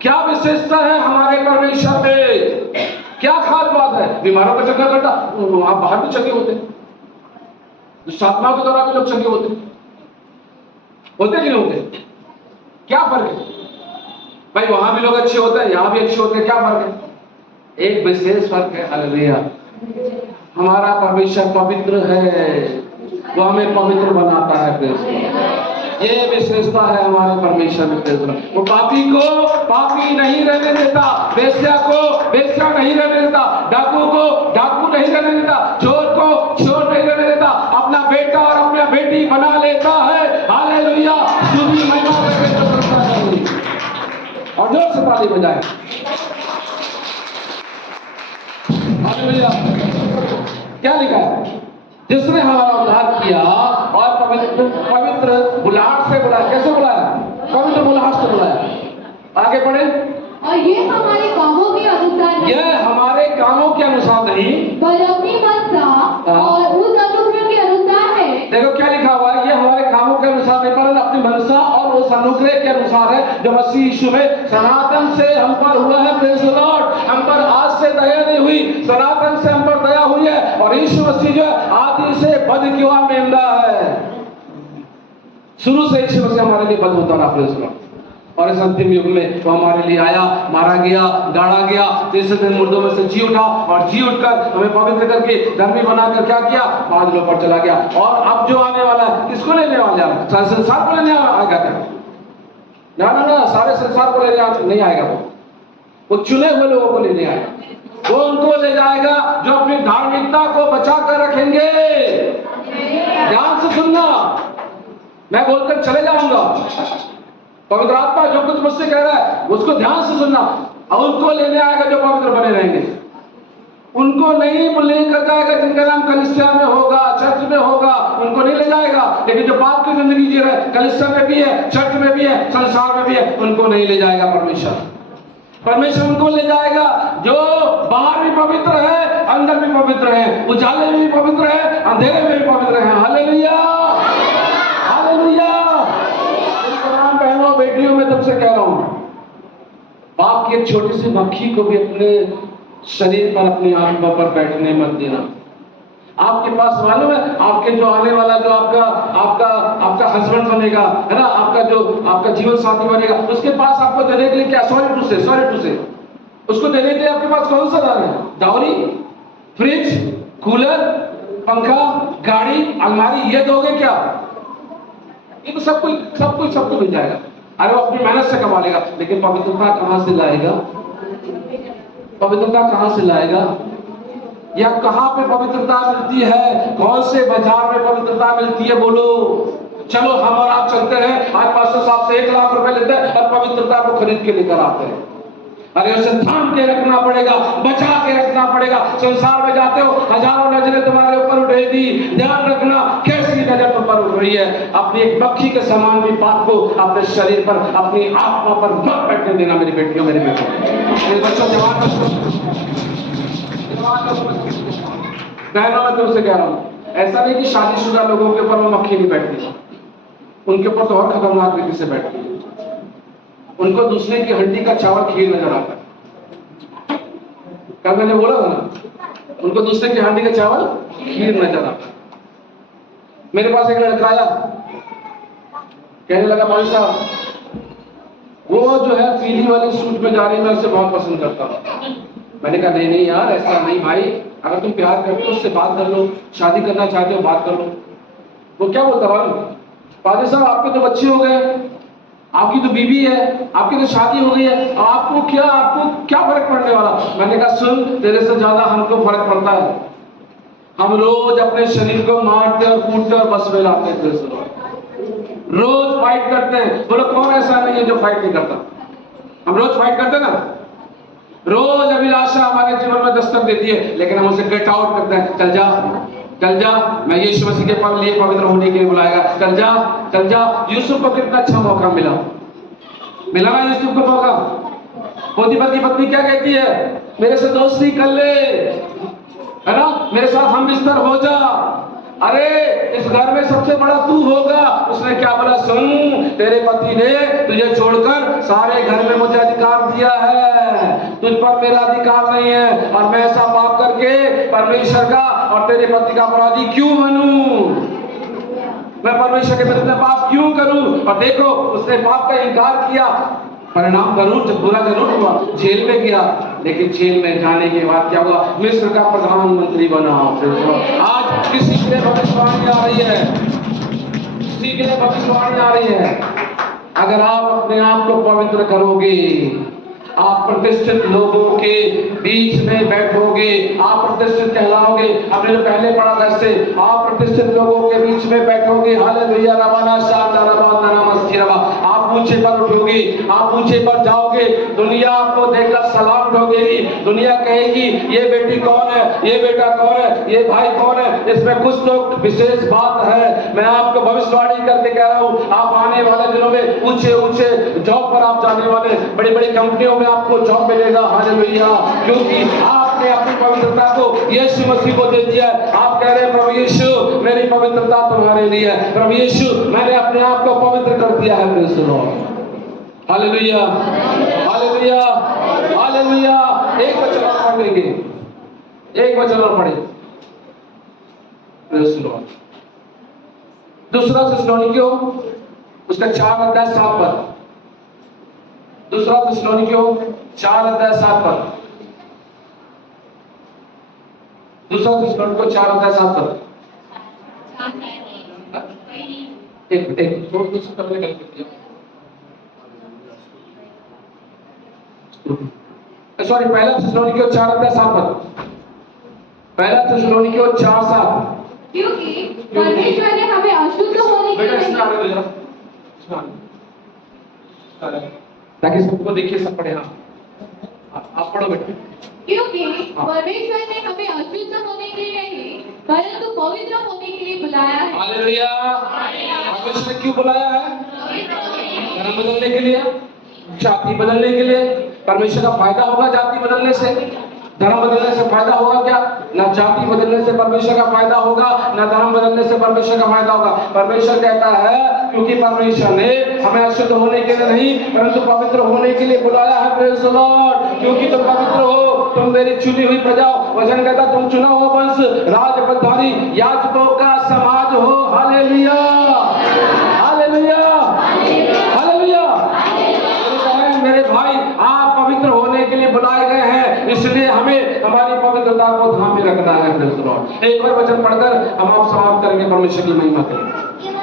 क्या विशेषता है हमारे परमेश्वर में? क्या खास बात है? बीमारों का चंगा करता, आप बाहर भी चंगे होते, दुष्टात्मा के द्वारा भी लोग चंगे होते कि नहीं होते? क्या फर्क है भाई? वहां भी लोग अच्छे होते हैं, यहां भी अच्छे होते हैं, क्या फर्क है? एक विशेष फर्क है। हालेलुया। हमारा परमेश्वर पवित्र है, वो हमें पवित्र बनाता है। ये विशेषता है हमारे परमेश्वर में। वो पापी को पापी नहीं रहने देता, वेश्या को वेश्या नहीं रहने देता, डाकू को डाकू नहीं रहने देता, चोर को चोर नहीं रहने देता, अपना बेटा और अपना बेटी बना लेता है। हालेलुया। स्तुति महिमा और जोर से ताली बजाएं। हालेलुया। क्या लिखा है? जिसने हमारा उद्धार किया और पवित्र बुलाहट से बुलाया। कैसे बुलाया? पवित्र बुलाहट से बुलाया। आगे बढ़े। और ये हमारे कामों के अनुसार नहीं, यह हमारे कामों के अनुसार नहीं, पर अपनी मनसा और उस अनुग्रह के अनुसार है। देखो क्या लिखा हुआ है? ये हमारे कामों के अनुसार नहीं, पर अपनी मनसा और उस अनुग्रह के अनुसार है जो मसीह यीशु में सनातन से हम पर हुआ है। Praise the Lord. हम पर आज से दया नहीं हुई, सनातन से हम पर दया हुई है। और यीशु मसीह जो है आदि से बद किया मेमना है। शुरू से यीशु मसीह हमारे लिए बद होता रहा। Praise the Lord. और इस अंतिम युग में वो हमारे लिए आया, मारा गया, गाड़ा गया, तीसरे दिन मुर्दों में से जी उठा और जी उठकर हमें पवित्र करके धर्मी बनाकर क्या किया? बादलों पर चला गया। और अब जो आने वाला है, किसको लेने वाले हैं? सारे संसार को लेने आएगा क्या? ना ना ना, सारे संसार को लेने नहीं आएगा। वो चुने हुए लोगों को लेने आएगा। वो उनको ले जाएगा जो अपनी धार्मिकता को बचा कर रखेंगे। ध्यान से सुनना, मैं बोलकर चले जाऊंगा। पवित्र आत्मा जो कुछ मुझसे कह रहा है उसको ध्यान से सुनना। और उनको लेने आएगा जो पवित्र बने रहेंगे। उनको उनको नहीं लेकर जाएगा जिनका नाम कलीसिया में होगा, चर्च में होगा, उनको नहीं ले जाएगा। लेकिन जो पाप की जिंदगी जी रहे, कलीसिया में भी है, चर्च में भी है, संसार में भी है, उनको नहीं ले जाएगा परमेश्वर। परमेश्वर उनको ले जाएगा जो बाहर भी पवित्र है, अंदर भी पवित्र है, उजाले में भी पवित्र है, अंधेरे में भी पवित्र है। Hallelujah, hallelujah. बहनों बेटियों, मैं तुमसे कह रहा हूं, पाप की एक छोटी सी मक्खी को भी अपने शरीर पर, अपनी आत्मा पर बैठने मत देना। आपके पास मालूम है, आपके जो आने वाला जो आपका आपका आपका हस्बैंड बनेगा, है ना, आपका जो आपका जीवन साथी बनेगा, उसके पास आपको देने के लिए क्या, सॉरी टू से उसको देने के लिए आपके पास कौन सा दान है? दावरी, फ्रिज, कूलर, पंखा, गाड़ी, अलमारी, ये दोगे क्या? ये तो सब कुछ मिल जाएगा। अरे वो अपनी मेहनत से कमा लेगा, लेकिन पवित्रता कहां से लाएगा? पवित्रता कहां से लाएगा? या कहां पे पवित्रता मिलती है? कौन से बाजार में पवित्रता मिलती है? बोलो। चलो हम और आप चलते हैं, आज पास्टर साहब से 1 लाख रुपए लेते हैं और पवित्रता को खरीद के लेकर आते हैं। अरे उसे थाम के रखना पड़ेगा, बचा के रखना पड़ेगा। संसार में जाते हो, हजारों नजरें तुम्हारे ऊपर उठेगी, ध्यान रखना कैसी नजर तुम पर उठ रही है। अपनी एक मक्खी के समान भी पाप को अपने शरीर पर, अपनी आत्मा पर मत बैठने देना मेरी बेटियों, मेरे बेटों, मेरे बच्चों, जवान बच्चों, बहनों, मैं तुमसे कह रहा हूं, ऐसा नहीं कि शादीशुदा लोगों के ऊपर वो मक्खी नहीं बैठती, उनके ऊपर तो और खतरनाक रीति से बैठती है। उनको दूसरे की हड्डी का चावल खीर नजर आता है। कल मैंने बोला था ना, उनको दूसरे की हड्डी का चावल खीर नजर आता है। मेरे पास एक लड़का आया, कहने लगा, भाई साहब वो जो है पीली वाली सूट में जा रही, मैं उसे बहुत पसंद करता हूँ। मैंने कहा नहीं यार, ऐसा नहीं भाई, अगर तुम प्यार करते हो उससे बात कर लो, शादी करना चाहते हो बात कर लो। वो क्या बोलता भाई, पादरी साहब आपके तो बच्चे हो गए, आपकी तो बीवी है, आपकी तो शादी हो गई है, आपको क्या फर्क पड़ने वाला? मैंने कहा सुन, तेरे से ज्यादा हमको फर्क पड़ता है। हम रोज अपने शरीर को मारते और कूटते और बस में लाते हैं, रोज फाइट करते हैं। बोलो कौन ऐसा नहीं है जो फाइट नहीं करता? हम रोज फाइट करते ना, रोज अभिलाषा हमारे जीवन में दस्तक देती है, लेकिन हम उसे गेट आउट करते हैं। चल जा, मैं यीशु मसीह के लिए पवित्र होने के लिए बुलाएगा, चल जा। यूसुफ को कितना अच्छा मौका मिला ना यूसुफ को मौका। पोतीफर की पत्नी क्या कहती है? मेरे से दोस्ती कर ले, है ना, मेरे साथ हम बिस्तर हो जा, अरे इस घर में सबसे बड़ा तू होगा। उसने क्या बोला? सुन, तेरे पति ने तुझे छोड़कर सारे घर में मुझे अधिकार दिया है, तुझ पर मेरा अधिकार नहीं है, और मैं ऐसा पाप करके परमेश्वर का और तेरे पति का अपराधी क्यों बनूं? मैं परमेश्वर के विरुद्ध पाप क्यों करूं? और देखो, उसने पाप का इनकार किया, परिणाम बुरा जरूर हुआ, जेल में गया, लेकिन जेल में जाने के बाद क्या हुआ? मिस्र का प्रधानमंत्री बना। आज किसी के लिए भविष्यवाणी आ रही है, किसी के लिए भविष्यवाणी आ रही है, अगर आप अपने आप को पवित्र करोगे, आप प्रतिष्ठित लोगों के बीच में बैठोगे, आप प्रतिष्ठित कहलाओगे। हमने जो पहले पढ़ा था इससे, आप प्रतिष्ठित लोगों के बीच में बैठोगे, हालेलुया, रवाना शांता रवाना नमस्ते रवा। आप ऊंचे पर उठोगे, आप ऊंचे पर जाओगे, दुनिया आपको देखकर सलाम ठोकेगी, दुनिया कहेगी ये बेटी कौन है, ये बेटा कौन है, ये भाई कौन है, इसमें कुछ तो विशेष बात है। मैं आपको भविष्यवाणी करके कह रहा हूँ, आप आने वाले दिनों में ऊंचे जॉब पर आप जाने वाले, बड़ी बड़ी कंपनियों में आपको जॉब मिलेगा, हालेलुया, क्योंकि आपने अपनी पवित्रता को यीशु मसीह को दे दिया है। आप कह रहे हैं, प्रभु यीशु मेरी पवित्रता तुम्हारे लिए है, प्रभु यीशु मैंने अपने आप को पवित्र कर दिया है। Praise the Lord, hallelujah, hallelujah, hallelujah. एक वचन और पढ़ लेंगे, एक वचन और पढ़े, प्रेज़ द लॉर्ड। दूसरा थिस्सलुनीकियों उसका 4:7 पर, दूसरा थिस्सलुनीकियों 4:7 पर, दूसरा थिस्सलुनीकियों 4:7 पर। एक सॉरी, पहला थिस्सलुनीकियों 4:7 पर, पहला थिस्सलुनीकियों 4:7। क्योंकि परमेश्वर ने हमें अशुद्ध होने के लिए, ताकि सबको देखिए, सब पढ़े। हाँ, आप पढ़ो बेटे। क्योंकि परमेश्वर ने हमें अशुद्ध होने के लिए नहीं परंतु पवित्र होने के लिए बुलाया है। हालेलुया। परमेश्वर ने क्यों बुलाया है? धर्म बदलने के लिए, जाति बदलने के लिए। परमेश्वर का फायदा होगा जाति बदलने से? धर्म बदलने से फायदा होगा क्या? ना जाति बदलने से परमेश्वर का फायदा होगा, ना धर्म बदलने से परमेश्वर का फायदा होगा। परमेश्वर कहता है क्योंकि परमेश्वर ने हमें अशुद्ध होने के लिए नहीं परंतु पवित्र होने के लिए बुलाया है। Praise the Lord. क्योंकि तुम पवित्र हो, तुम मेरी चुनी हुई प्रजा हो। वचन कहता तुम चुना हुआ वंश, राजपदधारी याजकों का समाज हो। Hallelujah, hallelujah, hallelujah. मेरे भाई आप पवित्र होने के लिए बुलाए गए हैं, इसलिए हमें हमारी पवित्रता को थामे रखना है। Praise the Lord. एक और वचन पढ़कर हम आप समाप्त करेंगे, परमेश्वर की महिमा करेंगे।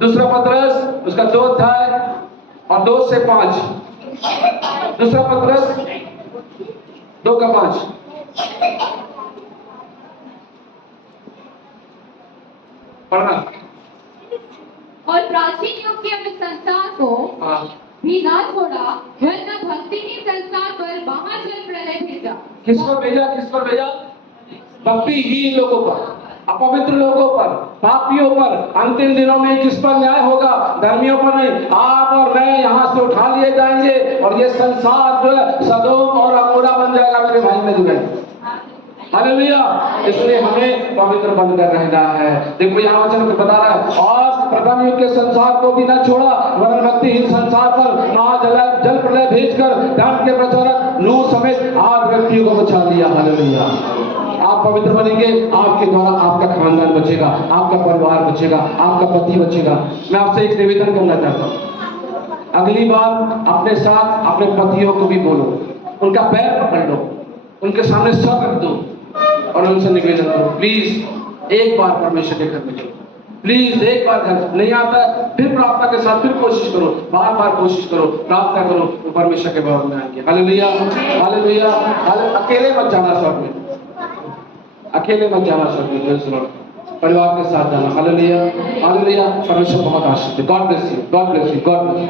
दूसरा पतरस उसका 2 अध्याय और 2 से 5। दूसरा पतरस 2 का 5। पढ़ना। और प्राचीन युग के अपने संसार को भी ना छोड़ा, वरना भक्तिहीन संसार पर महाजल प्रलय भेजा। किस पर भेजा? किस पर भेजा? भक्तिहीन लोगों पर, अपवित्र लोगों पर, पापियों पर। अंतिम दिनों में किस पर न्याय होगा? धर्मियों पर नहीं। आप और मैं यहाँ से उठा लिए जाएंगे और ये संसार जो है सदोम और अमोरा बन जाएगा मेरे भाई मेरी बहन। हालेलुया। इसलिए हमें पवित्र बनकर रहना है। देखो यहाँ वचन में बता रहा है और प्रथम युग के संसार को भी न छोड़ा वरन भक्तिहीन संसार पर जल प्रलय भेजकर धर्म के प्रचारक लूट समेत 8 व्यक्तियों को बचा लिया। हालेलुया। आप पवित्र बनेंगे, आपके द्वारा आपका खानदान बचेगा, आपका परिवार बचेगा, आपका पति बचेगा। मैं आपसे एक निवेदन करना चाहता हूँ, अगली बार अपने साथ अपने पतियों को भी बोलो, उनका पैर पकड़ लो, उनके सामने सर रख दो और उनसे निवेदन करो प्लीज एक बार परमेश्वर के घर में चलो। प्लीज एक बार घर नहीं आता है फिर प्रार्थना के साथ फिर कोशिश करो, बार बार कोशिश करो, प्रार्थना करो तो परमेश्वर के भवन में आएंगे। Hallelujah, hallelujah. अकेले मत जाना स्वर्ग में, अकेले मत जाना स्वर्ग में, परिवार के साथ जाना। Hallelujah, hallelujah. परमेश्वर बहुत आशीष दे। God bless you, God bless you, God bless you.